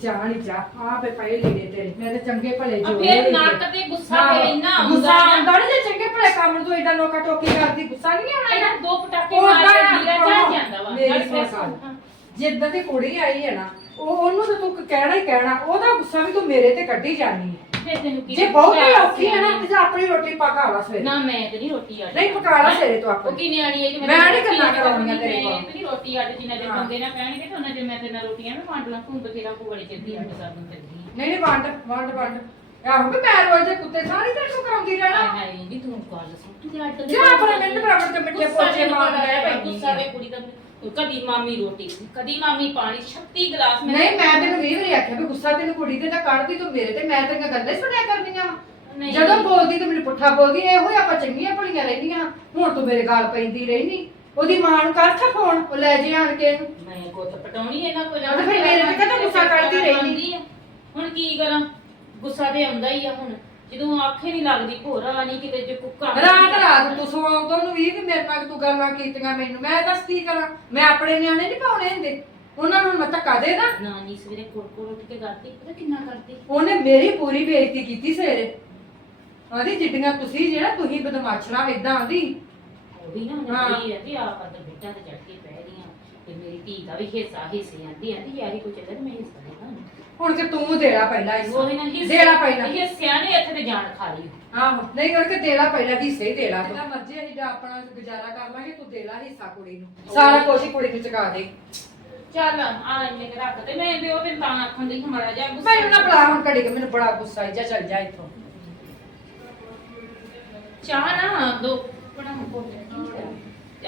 ਜਾ ਨਹੀਂ ਜਾ ਆ ਬੇ ਪਏ ਲੀੜੇ ਤੇਰੇ। ਮੈਂ ਤੇ ਚੰਗੇ ਭਲੇ ਆ ਜੋ ਫਿਰ ਨੱਕ ਤੇ। ਗੁੱਸਾ ਫਿਰ ਇੰਨਾ ਗੁੱਸਾ ਆਉਂਦਾ ਆਉਂਦਾ ਨੀ ਜੇ ਚੰਗੇ ਭਲੇ ਕੰਮ ਨੂੰ ਤੂੰ ਏਡਾ ਲੋਕਾ ਟੋਕੀ ਕਰਦੀ ਗੁੱਸਾ ਨਹੀਂ ਆਉਣਾ ਇਹਨਾਂ ਇਹਦਾ? ਦੋ ਪਟਾਕੇ ਮਾਰ ਕੇ ਨੀਰਾ ਚੜ ਜਾਂਦਾ ਵਾ ਮੇਰੀ ਦੀ ਕੁੜੀ ਆਈ ਹੈ ਨਾ ਉਹ ਉਹਨੂੰ ਤਾਂ ਤੂੰ ਕਹਿਣਾ ਹੀ ਕਹਿਣਾ ਉਹਦਾ ਗੁੱਸਾ ਵੀ ਤੂੰ ਮੇਰੇ ਤੇ ਕੱਢੀ ਜਾਨੀ ਹੈ। ਫਿਰ ਤੈਨੂੰ ਕੀ ਜੇ ਬਹੁਤੀ ਔਖੀ ਹੈ ਨਾ ਤੇ ਜਾ ਆਪਣੀ ਰੋਟੀ ਪਕਾ ਲਾ ਸਵੇਰੇ। ਨਾ ਮੈਂ ਤੇ ਨਹੀਂ ਰੋਟੀ ਆਟ ਨਹੀਂ ਪਕਾ ਲਾ ਸਵੇਰੇ ਤੂੰ ਉਹ ਆਪਣੀ ਕੀ ਨਿਆਣੀ ਹੈ ਕਿ ਮੈਂ ਨੀ ਗੱਲਾਂ ਕਰਾਉਣੀਆਂ ਤੇਰੇ ਕੋਲ। ਮੈਂ ਤੇ ਨਹੀਂ ਰੋਟੀ ਆਟ ਜਿੰਨਾ ਦੇ ਹਾਂ। ਬੰਦੇ ਨਾ ਕਹਿਣਗੇ ਤੇ ਉਹਨਾਂ ਦੇ ਮੈਂ ਤੇ ਨਾ ਰੋਟੀਆਂ ਮੈਂ ਵੰਡ ਲਾਂ ਤੂੰ ਬਥੇਰਾ ਕੋੜੇ ਚੱਲਦੀ ਆਟ ਸਾਬਨ ਚੱਲਦੀ ਨਹੀਂ ਨਹੀਂ ਵੰਡ ਵੰਡ ਵੰਡ। ਆਹੋ ਵੀ ਮੈਂ ਰੋਜ਼ ਦੇ ਕੁੱਤੇ ਸਾਰੀ ਦਿਨ ਨੂੰ ਕਰਾਉਂਦੀ ਰਹਿਣਾ। ਹਾਏ ਨਹੀਂ ਤੂੰ ਗੱਲ ਸੁਣ ਤੂੰ ਤੇ ਆਟ ਜਾ ਮੈਨੂੰ ਬਰਾਬਰ ਤੇ ਮਿੱਠੇ ਪੋਚੇ ਮਾਰ ਲੈ ਪੈਂਦੀ ਗੁੱਸਾ ਵੇ ਕੁੜੀ ਦਾ। ਕਦੀ ਮਾਮੀ ਰੋਟੀ ਕਦੀ ਮਾਮੀ ਪਾਣੀ 36 ਗਲਾਸ ਮੈਂ ਨਹੀਂ ਮੈਂ ਤੈਨੂੰ ਵੀਹ ਵਾਰੀ ਆਖਿਆ ਵੀ ਗੁੱਸਾ ਤੈਨੂੰ ਕੁੜੀ ਤੇ ਤਾਂ ਕੱਢਦੀ ਤੂੰ ਮੇਰੇ ਤੇ ਮੈਂ ਤੇਰੀਆਂ ਗੱਲਾਂ ਹੀ ਸੁਣਿਆ ਕਰਨੀਆਂ ਵਾਂ। ਨਹੀਂ। ਜਦੋਂ ਬੋਲਦੀ ਤੇ ਮੈਨੂੰ ਪੁੱਠਾ ਬੋਲਦੀ ਇਹੋ ਹੀ ਆਪਾਂ ਚੰਗੀਆਂ ਭਲੀਆਂ ਰਹਿੰਦੀਆਂ ਹੁਣ ਤੂੰ ਮੇਰੇ ਗਾਲ ਪੈਂਦੀ ਰਹਿਨੀ ਉਹਦੀ ਮਾਂ ਨੂੰ ਕਰ ਥਾ ਫੋਨ ਉਹ ਲੈ ਜੇ ਆਣ ਕੇ ਇਹਨੂੰ ਮੈਂ ਗੁੱਤ ਪਟਾਉਣੀ ਇਹਨਾਂ ਕੋਲ ਉਹ ਤਾਂ ਫਿਰ ਮੇਰੇ ਤੇ ਕਦੋਂ ਗੁੱਸਾ ਕਰਦੀ ਰਹਿੰਦੀ? ਆ। ਹੁਣ ਕੀ ਕਰਾਂ ਗੁੱਸਾ ਤੇ ਆਉਂਦਾ ਹੀ ਆ ਹੁਣ ਜਦੋਂ ਆਖੇ ਨਹੀਂ ਲੱਗਦੀ ਭੋਰਾ ਨਹੀਂ ਕਿਤੇ ਜੇ ਕੁੱਕਾ ਰਾਤ ਰਾਤ ਤੂੰ ਸੌਂ ਤੋਂ ਨੂੰ ਵੀ ਕਿ ਮੇਰੇ ਨਾਲ ਤੂੰ ਗੱਲਾਂ ਕੀਤੀਆਂ ਮੈਨੂੰ। ਮੈਂ ਦੱਸ ਕੀ ਕਰਾਂ? ਮੈਂ ਆਪਣੇ ਨਿਆਣੇ ਨਹੀਂ ਪਾਉਣੇ ਹੁੰਦੇ। ਉਹਨਾਂ ਨੂੰ ਮੈਂ ਧੱਕਾ ਦੇ ਦਾਂ। ਨਾਨੀ ਸਵੇਰੇ ਕੋੜ-ਕੋੜ ਉੱਠ ਕੇ ਕਰਦੀ ਪਤਾ ਕਿੰਨਾ ਕਰਦੀ? ਉਹਨੇ ਮੇਰੀ ਪੂਰੀ ਬੇਇੱਜ਼ਤੀ ਕੀਤੀ ਸਵੇਰੇ। ਆਂਦੀ ਜਿੱਡੀਆਂ ਤੁਸੀਂ ਜਿਹੜਾ ਤੁਸੀਂ ਬਦਮਾਸ਼ਣਾ ਇਦਾਂ ਆਂਦੀ। ਉਹ ਵੀ ਨਾ ਹਾਂ। ਉਹਨੇ ਹੈ ਕਿ ਆਪ ਅੰਦਰ ਬਿੱਟਾਂ ਤੇ ਚੜ ਕੇ ਪੈ ਰਹੀਆਂ ਤੇ ਮੇਰੀ ਧੀ ਦਾ ਵੀ ਹਿੱਸਾ ਹਿੱਸੇ ਆਂਦੀ ਆਂਦੀ ਯਾਰੀ ਕੋ ਚੱਲੇ ਤੇ ਮੈਂ ਹਿੱਸਾ ਦੇਣਾ ਹੁਣ ਕਿ ਤੂੰ ਦੇਣਾ ਪਹਿਲਾਂ ਇਸ ਉਹ ਹੀ ਨਾ ਹਿੱਸੇ ਦੇਣਾ ਪਹਿਲਾਂ। ਹਿੱਸਿਆਂ ਨੇ ਇੱਥੇ ਤੇ ਜਾਨ ਖਾ ਲਈ। ਆਹੋ ਨਹੀਂ ਕਰਕੇ ਦੇਲਾ ਪਹਿਲਾਂ ਹਿੱਸੇ ਹੀ ਦੇਲਾ ਤੂੰ। ਮਰਜ਼ੀ ਅਸੀਂ ਜਾਂ ਆਪਣਾ ਗੁਜ਼ਾਰਾ ਕਰ ਲਾਂਗੇ ਤੂੰ ਦੇਲਾ ਹਿੱਸਾ ਕੁੜੀ ਨੂੰ। ਸਾਰਾ ਕੁਝ ਹੀ ਕੁੜੀ ਨੂੰ ਚੁਕਾ ਦੇ। ਚੱਲ ਆ ਇੰਨੇ ਕੁ ਰੱਖ ਤੇ ਮੈਂ ਤੇ ਉਹ ਤੇ ਤਾਂ ਆਖਣ ਦੀ ਹਮਾਰਾ ਜਾ ਮੈਨੂੰ ਨਾ ਬੁਲਾ ਹੁਣ ਘੜੀ ਕੇ ਮੈਨੂੰ ਬੜਾ ਗੁੱਸਾ ਆਈ ਜਾ ਚੱਲ ਜਾ ਇੱਥੋਂ। ਚਾਹ ਨਾ ਦੋ। ਬਣਾ ਮਕੋ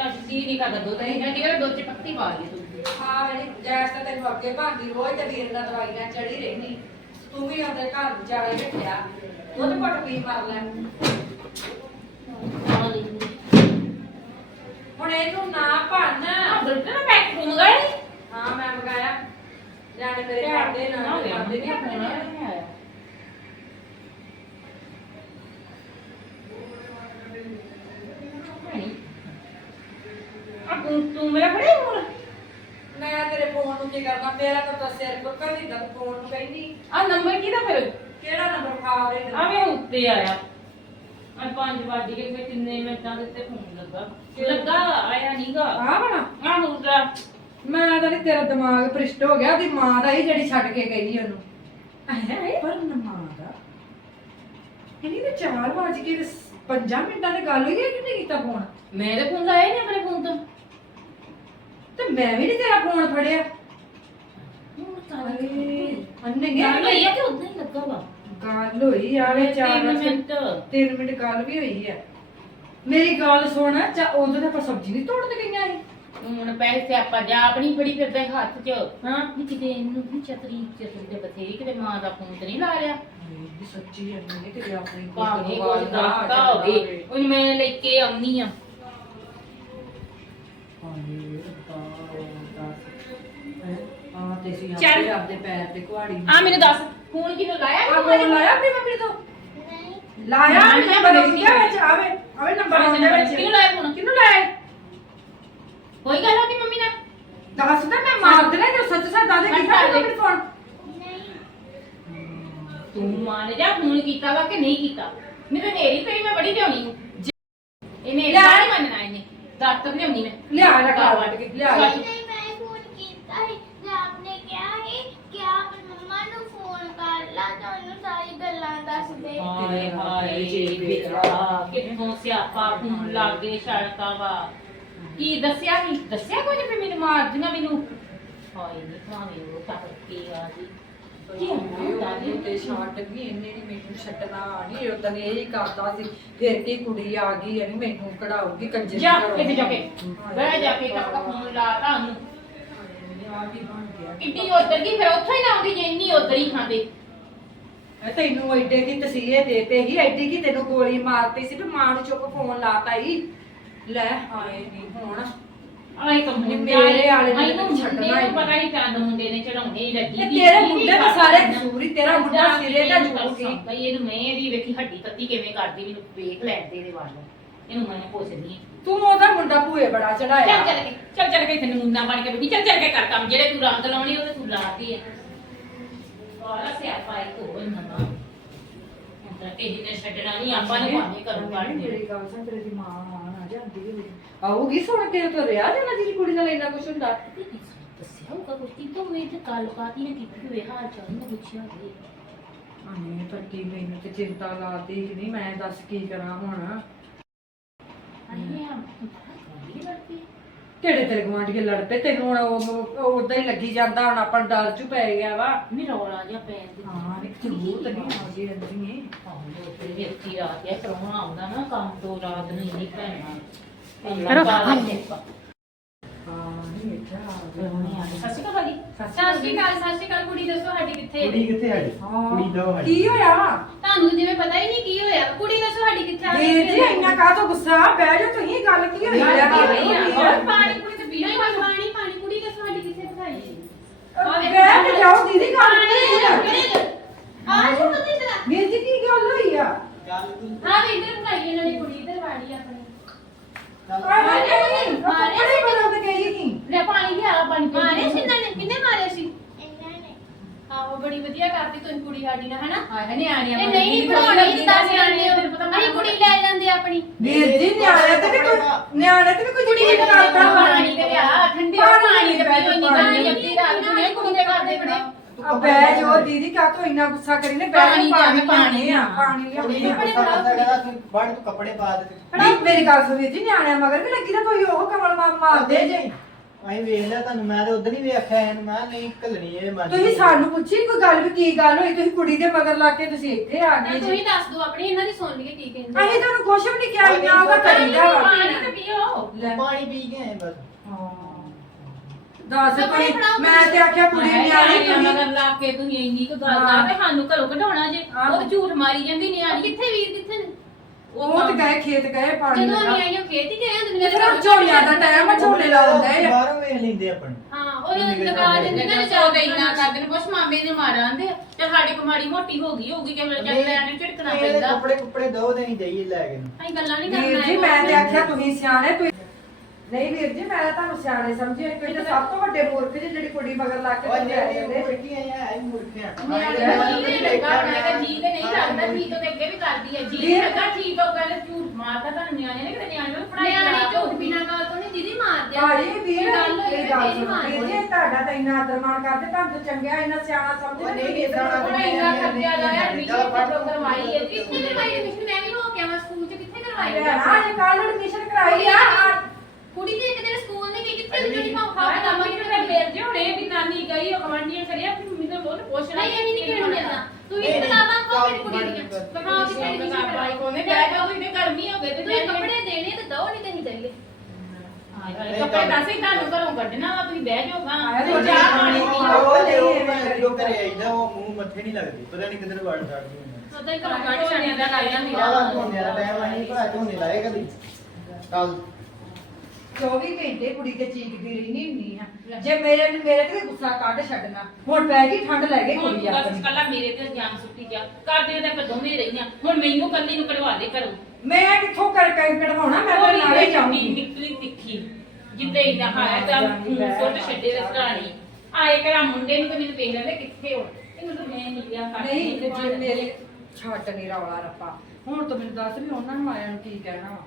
ਅੱਜ ਦੀ ਨਹੀਂ ਕਰਦਾ ਦੋ ਨਹੀਂ ਕਹਿੰਦੀ ਕਰ ਦੋ ਚ ਪੱਤੀ ਪਾ ਲਈ ਤੂੰ। ਮੇਰੀ ਜੈਸ ਤਾਂ ਤੈਨੂੰ ਅੱਗੇ ਭਾਂਦੀ ਰੋਜ਼ ਤੇ ਵੀਰ ਨਾਲ ਦਵਾਈ ਨਾਲ ਚੜੀ ਰਹਿਣੀ ਤੂੰ ਵੀ ਆਪਣੇ ਘਰ ਵਿਚਾਲੇ ਰੱਖਿਆ। ਦੁੱਧ ਘੁੱਟ ਪੀ ਮਾਰ ਲੈ। ਹੁਣ ਇਹਨੂੰ ਨਾ ਭੰਨ। ਦੁੱਧ ਨਾ ਪੈਕ ਤੂੰ ਮੰਗਾਈ ਹਾਂ। ਮੈਂ ਮਗਾਇਆ। ਜਾਣੇ ਮੇਰੇ ਘਰ ਦੇ ਨਾ ਕਰਦੇ ਨਹੀਂ ਆਪਣੇ। ਆ ਤੂੰ ਤੂੰ ਮੇਰਾ ਫੜੇ ਹੁਣ ਮੈਂ ਤੇਰੇ ਫੋਨ ਨੂੰ ਕੀ ਕਰਨਾ ਮੇਰਾ ਤਾਂ ਤਾਂ ਸਿਰ ਕੁੱਕਰ ਦਾ ਫੋਨ ਨੂੰ ਕਹਿੰਦੀ। ਆ ਨੰਬਰ ਕਿਹਦਾ ਫਿਰ? ਕਿਹੜਾ ਨੰਬਰ? ਖਾ ਰਹੇ ਨੇ ਆਵੇਂ ਉੱਤੇ ਆਇਆ। ਆ ਪੰਜ ਵਾਰੀ ਕੇ ਮੈਂ ਕਿੰਨੇ ਮਿੰਟਾਂ ਦੇ ਉੱਤੇ ਫੋਨ ਲੱਗਾ। ਲੱਗਾ ਆਇਆ ਨਹੀਂਗਾ ਆ ਬਣਾ ਆ ਹੁਰਾ ਮੈਂ ਤਾਂ ਨਹੀਂ ਤੇਰਾ ਦਿਮਾਗ ਭ੍ਰਿਸ਼ਟ ਹੋ ਗਿਆ ਉਹਦੀ ਮਾਂ ਦਾ ਹੀ ਜਿਹੜੀ ਛੱਡ ਕੇ ਗਈ ਉਹਨੂੰ। ਹੈ ਪਰ ਮਾਂ ਦਾ। ਇਹਨੀ ਤੇ 4 ਵਜ ਕੇ 5 ਮਿੰਟਾਂ ਦੀ ਗੱਲ ਹੋਈ ਹੈ ਕਿ ਨਹੀਂ ਕੀਤਾ ਫੋਨ ਮੈਂ ਤੇ ਫੋਨ ਲਾਇਆ ਨਹੀਂ ਆਪਣੇ ਫੋਨ ਤੋਂ? ਤੇ ਮੈਂ ਵੀ ਨਹੀਂ ਤੇਰਾ ਫੋਨ ਫੜਿਆ। ਹੁਣ ਤਾਂ ਅੰਨੇ ਗੱਲ ਹੋਈ ਆ ਕਿ ਉਦਾਂ ਹੀ ਲੱਗਾ ਵਾ? ਗੱਲ ਹੋਈ ਆਵੇ 4 ਤਿੰਨ ਵਜੇ ਮਿੰਟ। 3 ਮਿੰਟ ਗੱਲ ਵੀ ਹੋਈ ਆ। ਮੇਰੀ ਗੱਲ ਸੁਣ ਚਾ ਉਦੋਂ ਤਾਂ ਆਪਾਂ ਸਬਜ਼ੀ ਨਹੀਂ ਤੋੜਨ ਗਈਆਂ ਸੀ। ਹੁਣ ਪੈਸੇ ਆਪਾਂ ਜਾ ਆਪਣੀ ਫੜੀ ਫਿਰਦਾ ਸੀ ਹੱਥ 'ਚ। ਹਾਂ। ਨਹੀਂ ਕਿਤੇ ਇਹਨੂੰ ਵੀ ਚਤਰੀ ਚਤਰੀ ਦੇ ਬਥੇਰੀ ਕਿਤੇ ਮਾਂ ਦਾ ਫੋਨ ਤੇ ਨਹੀਂ ਲਾ ਲਿਆ। ਸੱਚੀ ਆਪਣੀ ਭਾਵੇਂ ਹੋਵੇ। ਮੈਂ ਲੈ ਕੇ ਆਉਣੀ ਆ। ਚੱਲ। ਆਪੇ ਆਪਦੇ ਪੈਰ ਤੇ ਕੁਹਾੜੀ ਆ ਮੈਨੂੰ ਦੱਸ ਫੋਨ ਕਿਨੂੰ ਲਾਇਆ ਆ ਤੂੰ ਫੋਨ ਲਾਇਆ ਆਪਣੀ ਮੰਮੀ ਤੋਂ? ਨਹੀਂ ਲਾਇਆ ਨਾ, ਨਹੀਂ ਨਾ, ਨੰਬਰ ਨਹੀਂ ਲਿਖਿਆ ਵਿੱਚ ਆਵੇ ਆਵੇ ਨੰਬਰ ਆਉਂਦੇ ਵਿੱਚ। ਕਿਨੂੰ ਲਾਇਆ ਫੋਨ ਕਿਹਨੂੰ ਲਾਇਆ ਕੋਈ ਗੱਲ ਹੋਈ ਮੰਮੀ ਨਾਲ। ਦੱਸ ਤਾਂ ਮੈਂ ਮਾਰ ਦੇਣਾ ਜੇ ਸੱਚ ਸੱਚ ਦੱਸ ਦੇ ਕੀਤਾ ਫੋਨ ਤੂੰ ਮੰਨ ਜਾ ਫੋਨ ਕੀਤਾ ਵਾ ਕਿ ਨਹੀਂ ਕੀਤਾ? ਮੈਂ ਤਾਂ ਨੇਰੀ ਤੇਰੀ ਮੈਂ ਬੜੀ ਲਿਆਉਣੀ ਹੂੰ ਇਹਨੇ ਲਿਆ। ਸਾਰੀ ਮੰਨਣਾ ਇਹਨੇ। ਦੱਸ ਤਾਂ ਲਿਆਉਣੀ ਮੈਂ। ਲਿਆ ਨਾ ਕਾਲ ਵੱਟ ਕੇ ਲਿਆ ਚੱਲ। ਨਹੀਂ ਮੈਂ ਫੋਨ ਕੀਤਾ ਹੈ ਤੇ ਆਪਨੇ ਕਿਹਾ ਹੈ ਕਿ ਆਪ ਮੰਮਾ ਨੂੰ ਫੋਨ ਕਰ ਲਾ ਤੁਹਾਨੂੰ ਸਾਰੀ ਗੱਲਾਂ ਦੱਸ ਦੇ ਹਾਏ ਹਾਏ ਜੀ ਬੇਟਾ ਕਿੱਥੋਂ ਸਿਆਪਾ ਫੋਨ ਲਾਗੇ ਛੜਤਾ ਵਾ। ਕੀ ਦੱਸਿਆ ਨਹੀਂ ਦੱਸਿਆ ਕੁਝ ਵੀ ਮੈਨੂੰ? ਮਾਰ ਦਿਨਾ ਮੈਨੂੰ? ਹਾਏ ਨਹੀਂ ਭਾਵੇਂ ਉਹ ਤੱਕ ਕੇ ਆ ਜੀ। ਕੀ ਹੁੰਦਾ ਨੀ? ਤੇ ਛੱਡ ਗਈ ਇਹਨੇ ਨਹੀਂ ਮੈਨੂੰ ਛੱਡਣਾ ਨਹੀਂ ਉਦੋਂ ਇਹ ਹੀ ਕਰਦਾ ਸੀ। ਫਿਰ ਕੀ ਕੁੜੀ ਆ ਗਈ ਇਹਨੂੰ ਮੈਨੂੰ ਕਢਾਉਗੀ ਕੰਜਰ ਜਾ ਕਿਤੇ ਜਾ ਕੇ। ਬਹਿ ਜਾ ਕੇ ਤੱਕ ਫੋਨ ਲਾਤਾ ਉਹਨੂੰ। ਆ ਕੀ ਬਣ ਗਿਆ। ਕਿੱਡੀ ਉਧਰ ਗਈ ਫਿਰ ਉੱਥੋਂ ਹੀ ਨਾ ਆਉਂਦੀ ਜੇ ਇੰਨੀ ਉਧਰ ਹੀ ਖਾਂਦੇ। ਮੈਂ ਤੈਨੂੰ ਐਡੇ ਕੀ ਤਸੀਹੇ ਦੇਤੇ ਹੀ ਐਡੀ ਕੀ ਤੈਨੂੰ ਗੋਲੀ ਮਾਰਤੀ ਸੀ ਵੀ ਮਾਂ ਨੂੰ ਚੁੱਪ ਫੋਨ ਲਾਤਾ ਹੀ ਲੈ ਹਾਏ ਨਹੀਂ ਹੁਣ। ਤਾਂ ਨੀ ਮੁੰਡੇ ਮੇਰੇ ਵਾਲੇ ਨੇ ਆਏ ਤਾਂ ਮੈਨੂੰ ਮੁੰਡੇ ਛੱਡਣਾ ਹੀ। ਨੂੰ ਪਤਾ ਹੀ ਤਾਂ ਮੁੰਡੇ ਨੇ ਚੜਾਉਣੇ ਹੀ ਲੱਗੀ ਇਹ ਸੀ। ਤੇਰੇ ਕੀ ਮੁੰਡੇ ਦਾ ਕਰਨਾ? ਸਾਰੇ ਕਸੂਰ ਹੀ, ਤੇਰਾ ਮੁੰਡਾ ਜਾ ਸਿਰੇ ਦਾ ਕੇ ਇਹਨੂੰ ਜੂਗੀ। ਦੱਸਾਂ, ਇਹਨੂੰ ਮੈਂ ਇਹਦੀ ਵੇਖੀ ਹੱਡੀ ਤੱਤੀ ਕਿਵੇਂ ਕਰਦੀ ਮੈਨੂੰ ਵੇਖ ਲੈਂਦੇ ਇਹਦੇ ਵੱਲ। ਇਹਨੂੰ ਮੈਂ ਪੁੱਛਦੀ ਹਾਂ। ਤੂੰ ਉਹਦਾ ਮੁੰਡਾ ਭੂਏ ਬੜਾ ਚੱਲ ਚੜਾਇਆ ਚੱਲ ਕੇ ਚੱਲ ਚੱਲ ਕੇ ਤੈਨੂੰ ਮੁੰਨਾ ਬਣ ਕੇ ਬੈਠੀ ਚੱਲ ਚੱਲ ਕੇ ਕਰ ਕੰਮ। ਜਿਹੜੇ ਤੂੰ ਰੰਗ ਲਾਉਣੀ ਉਹ ਤੇ ਤੂੰ ਲਾਤੀ ਹੈ ਸਾਰਾ ਸਿਆਪਾ ਇੱਕ ਹੋਰ ਨਵਾਂ ਹੁਣ ਤਾਂ ਕਿਸੇ ਨੇ ਛੱਡਣਾ ਨਹੀਂ ਆਪਾਂ ਨੂੰ ਭਾਵੇਂ ਕਰੂੰ ਕੱਢ ਦੇ ਮੇਰੀ ਗੱਲ ਸੁਣ ਤੇਰੀ ਮਾਂ ਜਾਂਦੀ ਹੋਵੇ ਆਊਗੀ ਸੁਣ ਕੇ ਤੂੰ ਰਿਆ ਜਾਣਾ ਜਿਹੜੀ ਕੁੜੀ ਨਾਲ ਇੰਨਾ ਕੁਝ ਹੁੰਦਾ। ਦੱਸਿਆ ਹੋਊਗਾ ਕੁਝ ਕਿ ਤੂੰ ਇਹ ਤੇ ਗੱਲਬਾਤ ਹੀ ਨਾ ਕੀਤੀ ਹੋਵੇ ਹਾਲ ਚਾਲ ਨਾ ਪੁੱਛਿਆ ਹੋਵੇ ਆਨੇ ਪੱਟੀ ਮੈਨੂੰ ਤੇ ਚਿੰਤਾ ਲਾਤੀ ਕਿ ਨਹੀਂ ਮੈਂ ਦੱਸ ਕੀ ਕਰਾਂ ਹੁਣ। ਅਰੇ ਕੀ ਕਿਹੜੇ ਤੇਰੇ ਗੁਆਂਢੀ ਲੜ ਪਏ ਤੈਨੂੰ ਹੁਣ ਉਹ ਉਦਾਂ ਹੀ ਲੱਗੀ ਜਾਂਦਾ ਹੁਣ ਆਪਾਂ ਨੂੰ ਡਰ ਚੁ ਪੈ ਗਿਆ ਵਾ। ਨਹੀਂ ਰੌਲਾ ਜਿਹਾ ਪੈਣ ਦੀ ਹਾਂ ਇੱਕ ਜ਼ਰੂਰ ਤਾਂ ਨਹੀਂ ਆ ਜੀ ਰਹਿੰਦੀ ਨੇ ਆਉਂਦੇ ਫਿਰ ਵਿਅਕਤੀ ਰਾਤ ਹੈ ਪਰੋਣਾ ਆਉਂਦਾ ਨਾ ਕੰਮ ਤੋਂ ਰਾਤ ਨੂੰ ਇੰਨੀ ਭੈਣਾ ਕਰੋ, ਹਾਂ ਹਾਂ ਨਹੀਂ ਇੱਥੇ ਆ ਸਤਿ ਸ਼੍ਰੀ ਅਕਾਲ ਭਾਜੀ। ਸਤਿ ਸ਼੍ਰੀ ਅਕਾਲ ਸਤਿ ਸ਼੍ਰੀ ਅਕਾਲ। ਕੁੜੀ ਦੱਸੋ ਸਾਡੀ ਕਿੱਥੇ ਕੁੜੀ ਕਿੱਥੇ ਆ ਜੀ ਹਾਂ। ਕੁੜੀ ਦੋ ਸਾਡੀ ਕੀ ਹੋਇਆ ਤੁਹਾਨੂੰ ਜਿਵੇਂ ਪਤਾ ਹੀ ਨਹੀਂ ਕੀ ਹੋਇਆ। ਕੁੜੀ ਦੱਸੋ ਸਾਡੀ ਕਿੱਥੇ ਆ ਵੀਰ ਜੀ ਇੰਨਾ ਕਾਹ ਤੋਂ ਗੁੱਸਾ? ਬਹਿ ਜਾ ਤੁਸੀਂ ਗੱਲ ਕੀ ਹੋਈ ਗੱਲ ਕੀ ਆ? ਹੋਈ? ਹੋਰ ਪਾਣੀ ਕੁੜੀ ਤੇ ਪੀਣਾ ਹੀ ਬਸ ਪਾਣੀ ਪਾਣੀ ਕੁੜੀ ਦੱਸੋ ਸਾਡੀ ਕਿੱਥੇ ਬਿਠਾਈ ਬਹਿ ਤੇ ਜਾਓ ਦੀਦੀ ਗੱਲ ਹੋਈ ਆ ਜੋ ਪਤਾ ਤੇਰਾ ਵੀਰ ਜੀ ਕੀ ਗੱਲ ਹੋਈ ਆ? ਗੱਲ ਕੋਈ ਹਾਂ ਵੀ ਇੱਧਰ ਬਿਠਾਈ ਇਹਨਾਂ ਨੇ ਕੁੜੀ ਇੱਧਰ ਵਾੜੀ ਆਪਣੀ। ਆਹ ਨਹੀਂ ਮਾਰੇ ਬਣਾ ਕੇ ਗਈ ਕੀ ਲੈ ਪਾਣੀ ਲਿਆ ਪਾਣੀ ਪੀ ਮਾਰੇ ਸੀ ਇਹਨਾਂ ਨੇ ਕਿੰਨੇ ਮਾਰੇ ਸੀ ਇਹਨਾਂ ਨੇ ਆਹੋ ਬੜੀ ਵਧੀਆ ਕਰਦੀ ਤੁਸੀਂ ਕੁੜੀ ਸਾਡੀ ਨਾਲ ਹਨਾ? ਆਏ ਨਿਆਣੀਆਂ ਇਹ ਨਹੀਂ ਪੜਾਉਣੀ ਜਾਂਦੇ ਹੋ ਅਸੀਂ ਕੁੜੀ ਲੈ ਜਾਂਦੇ ਆਪਣੀ। ਵੀਰ ਜੀ ਨਿਆਣੇ ਤੇ ਵੀ ਕੋਈ ਨਿਆਣੇ ਤੇ ਵੀ ਕੋਈ ਕੁੜੀ ਦੇ ਕਰਦਾ ਪਾਣੀ ਤੇ ਲਿਆ ਠੰਡੇ ਪਾਣੀ ਤੇ ਪੀਓ ਨਹੀਂ ਤਾਂ ਜੱਦੀ ਰਾਤ ਨੂੰ ਇਹ ਕੁੜੀ ਦੇ ਘਰ ਦੇ ਬੜੇ ਆ ਬਹਿ ਜੋ ਦੀਦੀ ਕਾ ਤੋਂ ਇੰਨਾ ਗੁੱਸਾ ਕਰੀ ਨੇ? ਬਹਿ ਪਾਣੀ ਲਿਆ, ਪਾਣੀ ਆ ਪਾਣੀ ਲਿਆਉਣੀ ਨੂੰ ਆ ਗੁੱਸਾ ਕਰਦਾ ਕਹਿੰਦਾ ਤੂੰ ਬੜ ਤੂੰ ਕੱਪੜੇ ਪਾ ਦੇ ਨਹੀਂ ਮੇਰੀ ਗੱਲ ਸੁਣ ਵੀਰ ਜੀ ਨਿਆਣਿਆਂ ਮਗਰ ਵੀ ਲੱਗੀ ਨਾ ਕੋਈ ਉਹ ਕਮਲ ਮਾ ਮਾਰਦੇ ਜੇ। ਅਸੀਂ ਵੇਖ ਲਿਆ ਤੁਹਾਨੂੰ ਮੈਂ ਤੇ ਉਦੋਂ ਹੀ ਵੇਖਿਆ ਇਹਨੂੰ ਮੈਂ ਨਹੀਂ ਘੱਲਣੀ ਇਹ ਮੰਨ ਤੁਸੀਂ ਸਾਨੂੰ ਪੁੱਛੀ ਕੋਈ ਗੱਲ ਵੀ ਕੀ ਗੱਲ ਹੋਈ ਤੁਸੀਂ ਕੁੜੀ ਦੇ ਮਗਰ ਲੱਗ ਕੇ ਤੁਸੀਂ ਇੱਥੇ ਆ ਗਏ ਜੀ। ਤੁਸੀਂ ਦੱਸ ਦਿਓ ਆਪਣੀ ਇਹਨਾਂ ਦੀ ਸੁਣ ਲਈਏ ਕੀ ਕਹਿੰਦੇ ਅਸੀਂ ਤੁਹਾਨੂੰ ਕੁਛ ਵੀ ਨਹੀਂ ਕਿਹਾ ਇੰਨਾ ਉਹਦਾ ਕਰੀਦਾ ਵਾ। ਪਾਣੀ ਤੇ ਪੀਓ। ਲੈ। ਪਾਣੀ ਪੀ ਕੇ ਆਏ ਬਸ। ਦੱਸ ਕੱਪੜੇ ਫੜਾਓ ਮੈਂ ਤੇ ਆਖਿਆ ਕੁੜੀ ਨਿਆਣੀ ਤੁਸੀਂ ਮਗਰ ਲਾ ਕੇ ਤੁਸੀਂ ਇੰਨੀ ਕੁ ਗੱਲ ਹਾਂ। ਕਰ ਤੇ ਸਾਨੂੰ ਘਰੋਂ ਕਢਾਉਣਾ ਜੇ। ਹਾਂ। ਉਹ ਝੂਠ ਮਾਰੀ ਜਾਂਦੀ ਨਿਆਣੀ। ਕਿੱਥੇ ਵੀਰ ਕਿੱਥੇ? ਨੇ ਉਹ ਤੇ ਗਏ ਖੇਤ ਗਏ ਪਾਣੀ ਜਦੋਂ ਨਹੀਂ ਆਈਓ ਖੇਤ ਹੀ ਗਏ ਹੁੰਦੇ ਨੇ ਫਿਰ ਝੋਲਿਆਂ ਦਾ ਟਾਈਮ ਆ ਝੋਲੇ ਲਾਉਂਦੇ ਆ। ਬਾਹਰੋਂ ਵੇਖ ਲੈਂਦੇ ਆਪਣ। ਹਾਂ ਉਹਨਾਂ ਨੇ ਲਗਾ ਦਿੰਦੇ ਨੇ ਚੋ ਤੇ ਇੰਨਾ ਕਰਦੇ ਨੇ ਕੁਛ ਮਾਮੇ ਨੇ ਮਾਰਾਂ ਆਂਦੇ ਤੇ ਸਾਡੀ ਕੁਮਾਰੀ ਮੋਟੀ ਹੋ ਗਈ ਹੋਊਗੀ ਕਿ ਜਦ ਲੈਣ ਝਟਕਣਾ ਪੈਂਦਾ। ਕੱਪੜੇ ਕੁੱਪੜੇ ਦੋ ਦੇਣੀ ਚਾਹੀਏ ਲੈ ਕੇ। ਅਸੀਂ ਗੱਲਾਂ ਨਹੀਂ ਕਰਨਾ ਜੀ ਮੈਂ ਤੇ ਆਖਿਆ ਤੁਸੀਂ ਸਿਆਣੇ ਨਹੀਂ ਵੀਰ ਜੀ ਮੈਂ ਤੁਹਾਨੂੰ ਸਿਆਣੇ ਸਮਝਿਆ ਕੋਈ ਤਾਂ ਸਭ ਤੋਂ ਵੱਡੇ ਮੂਰਖ ਜੀ ਜਿਹੜੀ ਕੁੜੀ ਮਗਰ ਲੱਗ ਕੇ ਉਹ ਆ ਜਿਹੜੇ ਜਾਂਦੇ ਮੁਰਗੀ ਆਏ ਆ ਇਹ ਮੁਰਗੀਆਂ ਮੇਰਾ ਜੀ ਨਹੀਂ ਲੱਗਾ ਮੈਂ ਕਿਹਾ ਜੀ ਤੇ ਨਹੀਂ ਲੱਗਦਾ ਜੀ ਤੋਂ ਅੱਗੇ ਵੀ ਕਰਦੀ ਹੈ ਜੀ ਲੱਗਾ ਠੀਕ ਹੋ ਗੱਲ ਝੂਠ ਮਾਰਦਾ ਤਾਂ ਨਿਆਣੇ ਨੇ ਕਿਤੇ ਨਿਆਣੇ ਨੂੰ ਪੜਾਈ ਨਿਆਣੇ ਝੂਠ ਬਿਨਾ ਗੱਲ ਤੋਂ ਨਹੀਂ ਦੀਦੀ ਮਾਰਦੇ ਭਾਜੀ ਵੀਰ ਇਹ ਗੱਲ ਸੁਣੋ ਵੀਰ ਜੀ ਤੁਹਾਡਾ ਤਾਂ ਇੰਨਾ ਆਦਰ ਮਾਣ ਕਰਦੇ ਤੁਹਾਨੂੰ ਤਾਂ ਚੰਗਿਆ ਇੰਨਾ ਸਿਆਣਾ ਸਮਝਦੇ ਉਹ ਨਹੀਂ ਨਾ ਹੁਣ ਇੰਨਾ ਖਰਚਾ ਲਾਇਆ ਐਡਮਿਸ਼ਨ ਕਿੱਥੋਂ ਕਰਵਾਈ ਹੈ? ਜੀ ਕਿੱਥੇ ਕਰਵਾਈ ਐਡਮਿਸ਼ਨ ਮੈਂ ਵੀ ਹੋ ਕੇ ਆਵਾਂ ਸਕੂਲ 'ਚ ਕਿੱਥੇ ਕਰਵਾਈ ਹਾਂ ਇਹ ਕੱਲ ਐਡਮਿਸ਼ਨ ਕਰਾਈ ਆ ਕੁੜੀ ਦੇ ਇੱਕ ਦਿਨ ਸਕੂਲ ਨਹੀਂ ਗਈ ਕਿੱਥੇ ਅਰੇ ਜਿਹੜੀ ਮਾਂ ਖਾ ਹਾਂ ਕੇ ਤਾਂ ਦਮਾ ਮੰਮੀ ਨੇ ਬੇਰ ਜੇ ਹੁਣੇ ਵੀ ਨਾਨੀ ਗਈ ਉਹ ਕਮਾਂਡੀਆਂ ਕਰਿਆ ਫਿਰ ਮੰਮੀ ਤੋਂ ਬਹੁਤ ਪੁੱਛਣਾ ਨਹੀਂ ਅਸੀਂ ਨਹੀਂ ਕਿਹਨੂੰ ਮਿਲਣਾ ਤੂੰ ਇਹ ਬਤਾਵਾ ਕੋ ਮੇਰੀ ਕੁੜੀ ਦੀਆਂ। ਬਖਾਓ ਕਿ ਕਿਹੜੀ ਕਿਸੇ ਬਾਈ ਕੋਨੇ ਜਾ ਤੂੰ ਇਹਨੇ ਗਰਮੀ ਹੋ ਗਈ ਤੇ ਤੁਸੀਂ ਕੱਪੜੇ ਦੇਣੇ ਤੇ ਦੋ ਨਹੀਂ ਤੇ ਨਹੀਂ ਚਾਹੀਏ ਕੱਪੜੇ ਦੱਸੇ ਤੁਹਾਨੂੰ ਘਰੋਂ ਕੱਢਣਾ ਵਾ ਤੁਸੀਂ ਬਹਿ ਜਾਓਗਾ ਤੇ। ਤਾਂ ਚਾਹ ਪਾਣੀ ਪੀਓ। ਉਹ ਤੇ ਉਹ ਮੈਂ ਜਦੋਂ ਘਰੇ ਆਈਦਾ ਉਹ ਮੂੰਹ ਮੱਥੇ ਨਹੀਂ ਲੱਗਦੀ। ਪਤਾ ਨਹੀਂ ਕਿੱਧਰ ਵੜ ਸਕਦੀ ਹੁੰਦਾ ਉਦਾਂ ਹੀ ਘਰੋਂ ਕੱਢ ਛੱਡਿਆ ਦਾ ਲਾਇਆ ਨਹੀਂ ਆਹ ਝੋਨੇ ਦਾ ਟਾਈਮ ਆਈ ਭਰਾ ਝੋਨੇ ਲਾਏ ਕਦੀ। ਕੱਲ 24 ਘੰਟੇ ਕੁੜੀ ਤੇ ਚੀਕਦੀ ਰਹਿਣੀ ਹੁੰਦੀ ਆ। ਜੇ ਮੇਰੇ ਨੇ ਮੇਰੇ ਤੇ ਗੁੱਸਾ ਕੱਢ ਛੱਡਣਾ। ਹੁਣ ਪੈ ਗਈ ਠੰਡ ਲੈ ਗਈ ਹੁਣ ਕੁੜੀ ਆਪਣੀ। ਬਸ ਕੱਲਾ ਮੇਰੇ ਤੇ ਜਾਨ ਸੁੱਟੀ ਜਾ। ਕਰਦੇ ਤੇ ਆਪਾਂ ਦੋਵੇਂ ਰਹੀਆਂ। ਹੁਣ ਮੈਨੂੰ ਕੱਲੀ ਨੂੰ ਕਢਵਾ ਦੇ ਘਰੋਂ। ਮੈਂ ਕਿੱਥੋਂ ਕਰ ਕੇ ਕਢਵਾਉਣਾ? ਮੈਂ ਤਾਂ ਨਾਲੇ ਜਾਊਂਗੀ। ਨਿਕਲੀ ਤਿੱਖੀ। ਜਿੱਦੇ ਹੀ ਨਹਾਇਆ ਤਾਂ ਮੂੰਹ ਸੁੱਟ ਛੱਡੇ ਰਸਰਾਣੀ ਆਏ ਕਰਾ ਮੁੰਡੇ ਨੂੰ ਤੇ ਮੈਨੂੰ ਵੇਖ ਲੈਂਦੇ ਕਿੱਥੇ ਹੋ। ਇਹਨੂੰ ਤਾਂ ਮੈਂ ਮਿਲਿਆ ਕਰ ਨਹੀਂ ਤੇ ਜੇ ਮੇਰੇ ਛੱਡ ਨਹੀਂ ਰੌਲਾ ਰੱਪਾ। ਹੁਣ ਤੂੰ ਮੈਨੂੰ ਦੱਸ ਵੀ ਉਹਨਾਂ ਨੂੰ ਆਇਆਂ ਨੂੰ ਕੀ ਕਹਿਣਾ ਵਾ।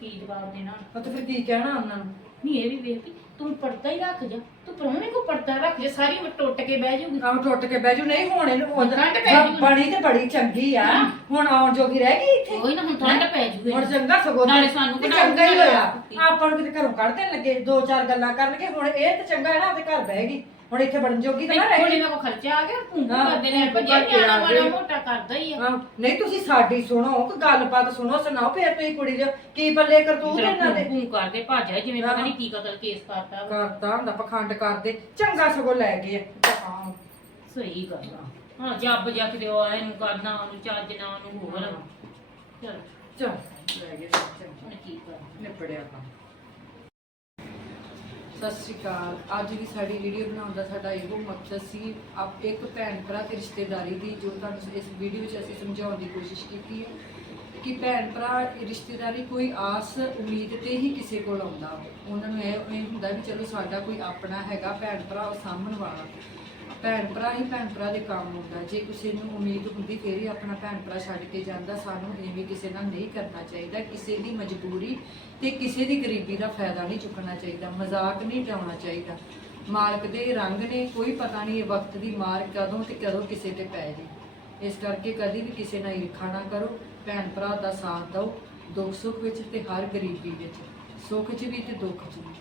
ਕੀ ਜਵਾਬ ਦੇਣਾ? ਉਹ ਤੇ ਫਿਰ ਕੀ ਕਹਿਣਾ ਉਹਨਾਂ ਨੂੰ? ਨਹੀਂ ਇਹ ਵੀ ਵੇਖ ਵੀ ਤੂੰ ਪਰਦਾ ਹੀ ਰੱਖ ਜਾ। ਤੂੰ ਪ੍ਰਾਹੁਣੇ ਕੋ ਪਰਦਾ ਰੱਖ ਜਾ ਸਾਰੀ ਉਮਰ ਟੁੱਟ ਕੇ ਬਹਿ ਜਾਊਗੀ। ਆਹ ਟੁੱਟ ਕੇ ਬਹਿ ਜੂ ਨਹੀਂ ਹੁਣ ਇਹਨੂੰ ਠੰਡ ਪੈ ਜੂ। ਬਣੀ ਤੇ ਬੜੀ ਚੰਗੀ ਆ। ਹੁਣ ਆਉਣ ਜੋਗੀ ਰਹਿ ਗਈ ਇੱਥੇ। ਉਹੀ ਨਾ ਹੁਣ ਠੰਡ ਪੈ ਜੂਗੀ। ਹੁਣ ਚੰਗਾ ਸਗੋਂ ਨਾਲੇ ਸਾਨੂੰ ਤੇ ਕਿਹੜਾ ਚੰਗਾ ਹੀ ਹੋਇਆ। ਆਪਾਂ ਨੂੰ ਕਿਤੇ ਘਰੋਂ ਕੱਢ ਦੇਣ ਲੱਗੇ ਦੋ ਚਾਰ ਗੱਲਾਂ ਕਰਨਗੇ ਹੁਣ ਇਹ ਤੇ ਚੰਗਾ ਹੈ ਨਾ ਆਪਦੇ ਘਰ ਬਹਿ ਗਈ। ਹੁਣ ਇੱਥੇ ਬਣ ਜੋਗੀ ਤਾਂ ਨਾ ਰਹਿ ਥੋੜੇ ਨਾਲ ਕੋ ਖਰਚਾ ਆ ਗਿਆ ਭੂੰਗੂ ਹਾਂ, ਕਰਦੇ ਨੇ ਭੂੰਗੂ ਭੱਜਿਆ ਨਿਆਣਾ ਆ ਮਾੜਾ ਗਏ। ਮੋਟਾ ਕਰਦਾ ਹੀ ਆ। ਹਾਂ, ਨਹੀਂ ਤੁਸੀਂ ਸਾਡੀ ਸੁਣੋ ਕੋਈ ਗੱਲਬਾਤ ਸੁਣੋ ਸੁਣਾਓ ਫਿਰ ਤੁਸੀਂ ਕੁੜੀ ਦੇ ਕੀ ਬੱਲੇ ਕਰਤੂਤ ਇਹਨਾਂ ਦੇ। ਭੂੰ ਕਰਦੇ ਭੱਜ ਆਏ ਜਿਵੇਂ ਪਤਾ ਨਹੀਂ ਕੀ ਕਤਲ ਕੇਸ ਕਰਤਾ ਵਾ। ਕਰਦਾ ਹੁੰਦਾ ਪਖੰਡ ਕਰਦੇ ਚੰਗਾ ਸਗੋਂ ਲੈ ਗਏ ਹਾਂ। ਸਹੀ ਗੱਲ ਆ। ਹਾਂ ਜੱਬ ਜੱਕ ਦੇ ਉਹ ਇਹਨੂੰ ਕਰਨਾ ਉਹਨੂੰ ਚੱਜ ਨਾ ਉਹਨੂੰ ਹੋਰ। ਚਲ। ਚਲ ਲੈ ਗਏ ਚੰਗਾ। ਹੁਣ ਕੀ ਕਰ? ਨਿਪੜਿਆ ਕੰਮ। ਸਤਿ ਸ਼੍ਰੀ ਅਕਾਲ। ਅੱਜ ਦੀ ਸਾਡੀ ਵੀਡੀਓ ਬਣਾਉਣ ਦਾ ਸਾਡਾ ਇਹੋ ਮਕਸਦ ਸੀ, ਆਪ ਇੱਕ ਭੈਣ ਭਰਾ ਦੀ ਰਿਸ਼ਤੇਦਾਰੀ ਦੀ, ਜੋ ਤੁਹਾਨੂੰ ਇਸ ਵੀਡੀਓ 'ਚ ਅਸੀਂ ਸਮਝਾਉਣ ਦੀ ਕੋਸ਼ਿਸ਼ ਕੀਤੀ ਹੈ ਕਿ ਭੈਣ ਭਰਾ, ਰਿਸ਼ਤੇਦਾਰੀ ਕੋਈ ਆਸ, ਉਮੀਦ ਤੇ ਹੀ ਕਿਸੇ ਕੋਲ ਆਉਂਦਾ। ਉਹਨਾਂ ਨੂੰ ਇਹ ਇਹ ਹੁੰਦਾ ਵੀ ਚਲੋ ਸਾਡਾ ਕੋਈ ਆਪਣਾ ਹੈਗਾ ਭੈਣ ਭਰਾ ਉਹ ਸਾਂਭਣ ਵਾਲਾ। ਭੈਣ ਭਰਾ ਹੀ ਭੈਣ ਭਰਾ ਦੇ ਕੰਮ ਆਉਂਦਾ ਜੇ ਕਿਸੇ ਨੂੰ ਉਮੀਦ ਹੁੰਦੀ, ਫੇਰ ਹੀ ਆਪਣਾ ਭੈਣ ਭਰਾ ਛੱਡ ਕੇ ਜਾਂਦਾ, ਸਾਨੂੰ ਐਵੇਂ ਕਿਸੇ ਨਾਲ ਨਹੀਂ ਕਰਨਾ ਚਾਹੀਦਾ। ਕਿਸੇ ਦੀ ਮਜਬੂਰੀ ਤੇ ਕਿਸੇ ਦੀ ਗਰੀਬੀ ਦਾ ਫਾਇਦਾ ਨਹੀਂ ਚੁੱਕਣਾ ਚਾਹੀਦਾ, ਮਜ਼ਾਕ ਨਹੀਂ ਉਡਾਉਣਾ ਚਾਹੀਦਾ। ਮਾਲਕ ਦੇ ਰੰਗ ਨੇ, ਕੋਈ ਪਤਾ ਨਹੀਂ ਇਹ ਵਕਤ ਦੀ ਮਾਰ ਕਦੋਂ ਤੇ ਕਦੋਂ ਕਿਸੇ ਤੇ ਪੈ ਜੇ। ਇਸ ਕਰਕੇ ਕਦੀ ਵੀ ਕਿਸੇ ਨਾਲ ਈਰਖਾ ਨਾ ਕਰੋ, ਭੈਣ ਭਰਾ ਦਾ ਸਾਥ ਦਿਓ, ਦੁੱਖ ਸੁੱਖ ਵਿੱਚ ਤੇ ਹਰ ਗਰੀਬੀ ਵਿੱਚ, ਸੁੱਖ 'ਚ ਵੀ ਤੇ ਦੁੱਖ 'ਚ ਵੀ।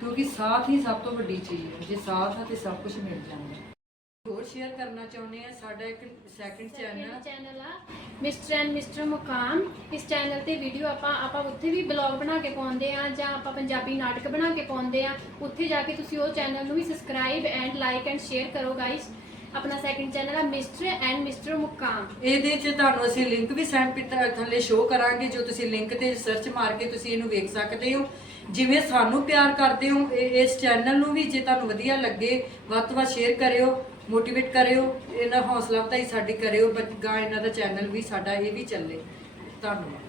ਕਿਉਂਕਿ ਸਾਥ ਹੀ ਸਭ ਤੋਂ ਵੱਡੀ ਚੀਜ਼ ਹੈ, ਜੇ ਸਾਥ ਹੈ ਤੇ ਸਭ ਕੁਝ ਮਿਲ ਜਾਂਦਾ। ਹੋਰ ਸ਼ੇਅਰ ਕਰਨਾ ਚਾਹੁੰਦੇ ਆ ਸਾਡਾ ਇੱਕ ਸੈਕੰਡ ਚੈਨਲ ਚੈਨਲ ਆ। ਮਿਸਟਰ ਐਂਡ ਮਿਸਟਰ ਮੁਕਾਮ ਇਸ ਚੈਨਲ ਤੇ ਵੀਡੀਓ ਆਪਾਂ ਆਪਾਂ ਉੱਥੇ ਵੀ ਬਲੌਗ ਬਣਾ ਕੇ ਪਾਉਂਦੇ ਆ ਜਾਂ ਆਪਾਂ ਪੰਜਾਬੀ ਨਾਟਕ ਬਣਾ ਕੇ ਪਾਉਂਦੇ ਆ। ਉੱਥੇ ਜਾ ਕੇ ਤੁਸੀਂ ਉਹ ਚੈਨਲ ਨੂੰ ਵੀ subscribe and like and share ਕਰੋ ਗਾਇਸ ਆਪਣਾ ਸੈਕੰਡ ਚੈਨਲ ਆ ਮਿਸਟਰ ਐਂਡ ਮਿਸਟਰ ਮੁਕਾਮ ਇਹਦੇ 'ਚ ਤੁਹਾਨੂੰ ਅਸੀਂ ਲਿੰਕ ਵੀ ਸੈਂਡ ਥੱਲੇ ਸ਼ੋ ਕਰਾਂਗੇ ਜੋ ਤੁਸੀਂ ਲਿੰਕ ਤੇ ਸਰਚ ਮਾਰ ਕੇ ਤੁਸੀਂ ਇਹਨੂੰ ਵੇਖ ਸਕਦੇ ਹੋ। ਜਿਵੇਂ ਸਾਨੂੰ ਪਿਆਰ ਕਰਦੇ ਹੋ ਇਸ ਚੈਨਲ ਨੂੰ ਵੀ ਜੇ ਤੁਹਾਨੂੰ ਵਧੀਆ ਲੱਗੇ ਵੱਧ ਤੋਂ ਵੱਧ ਸ਼ੇਅਰ ਕਰਿਓ। ਮੋਟੀਵੇਟ ਕਰਿਓ, ਇਹਨਾਂ ਹੌਸਲਾ ਅਫਜ਼ਾਈ ਸਾਡੀ ਕਰਿਓ ਬੱਗਾ ਇਹਨਾਂ ਦਾ ਚੈਨਲ ਵੀ ਸਾਡਾ, ਇਹ ਵੀ ਚੱਲੇ। ਧੰਨਵਾਦ।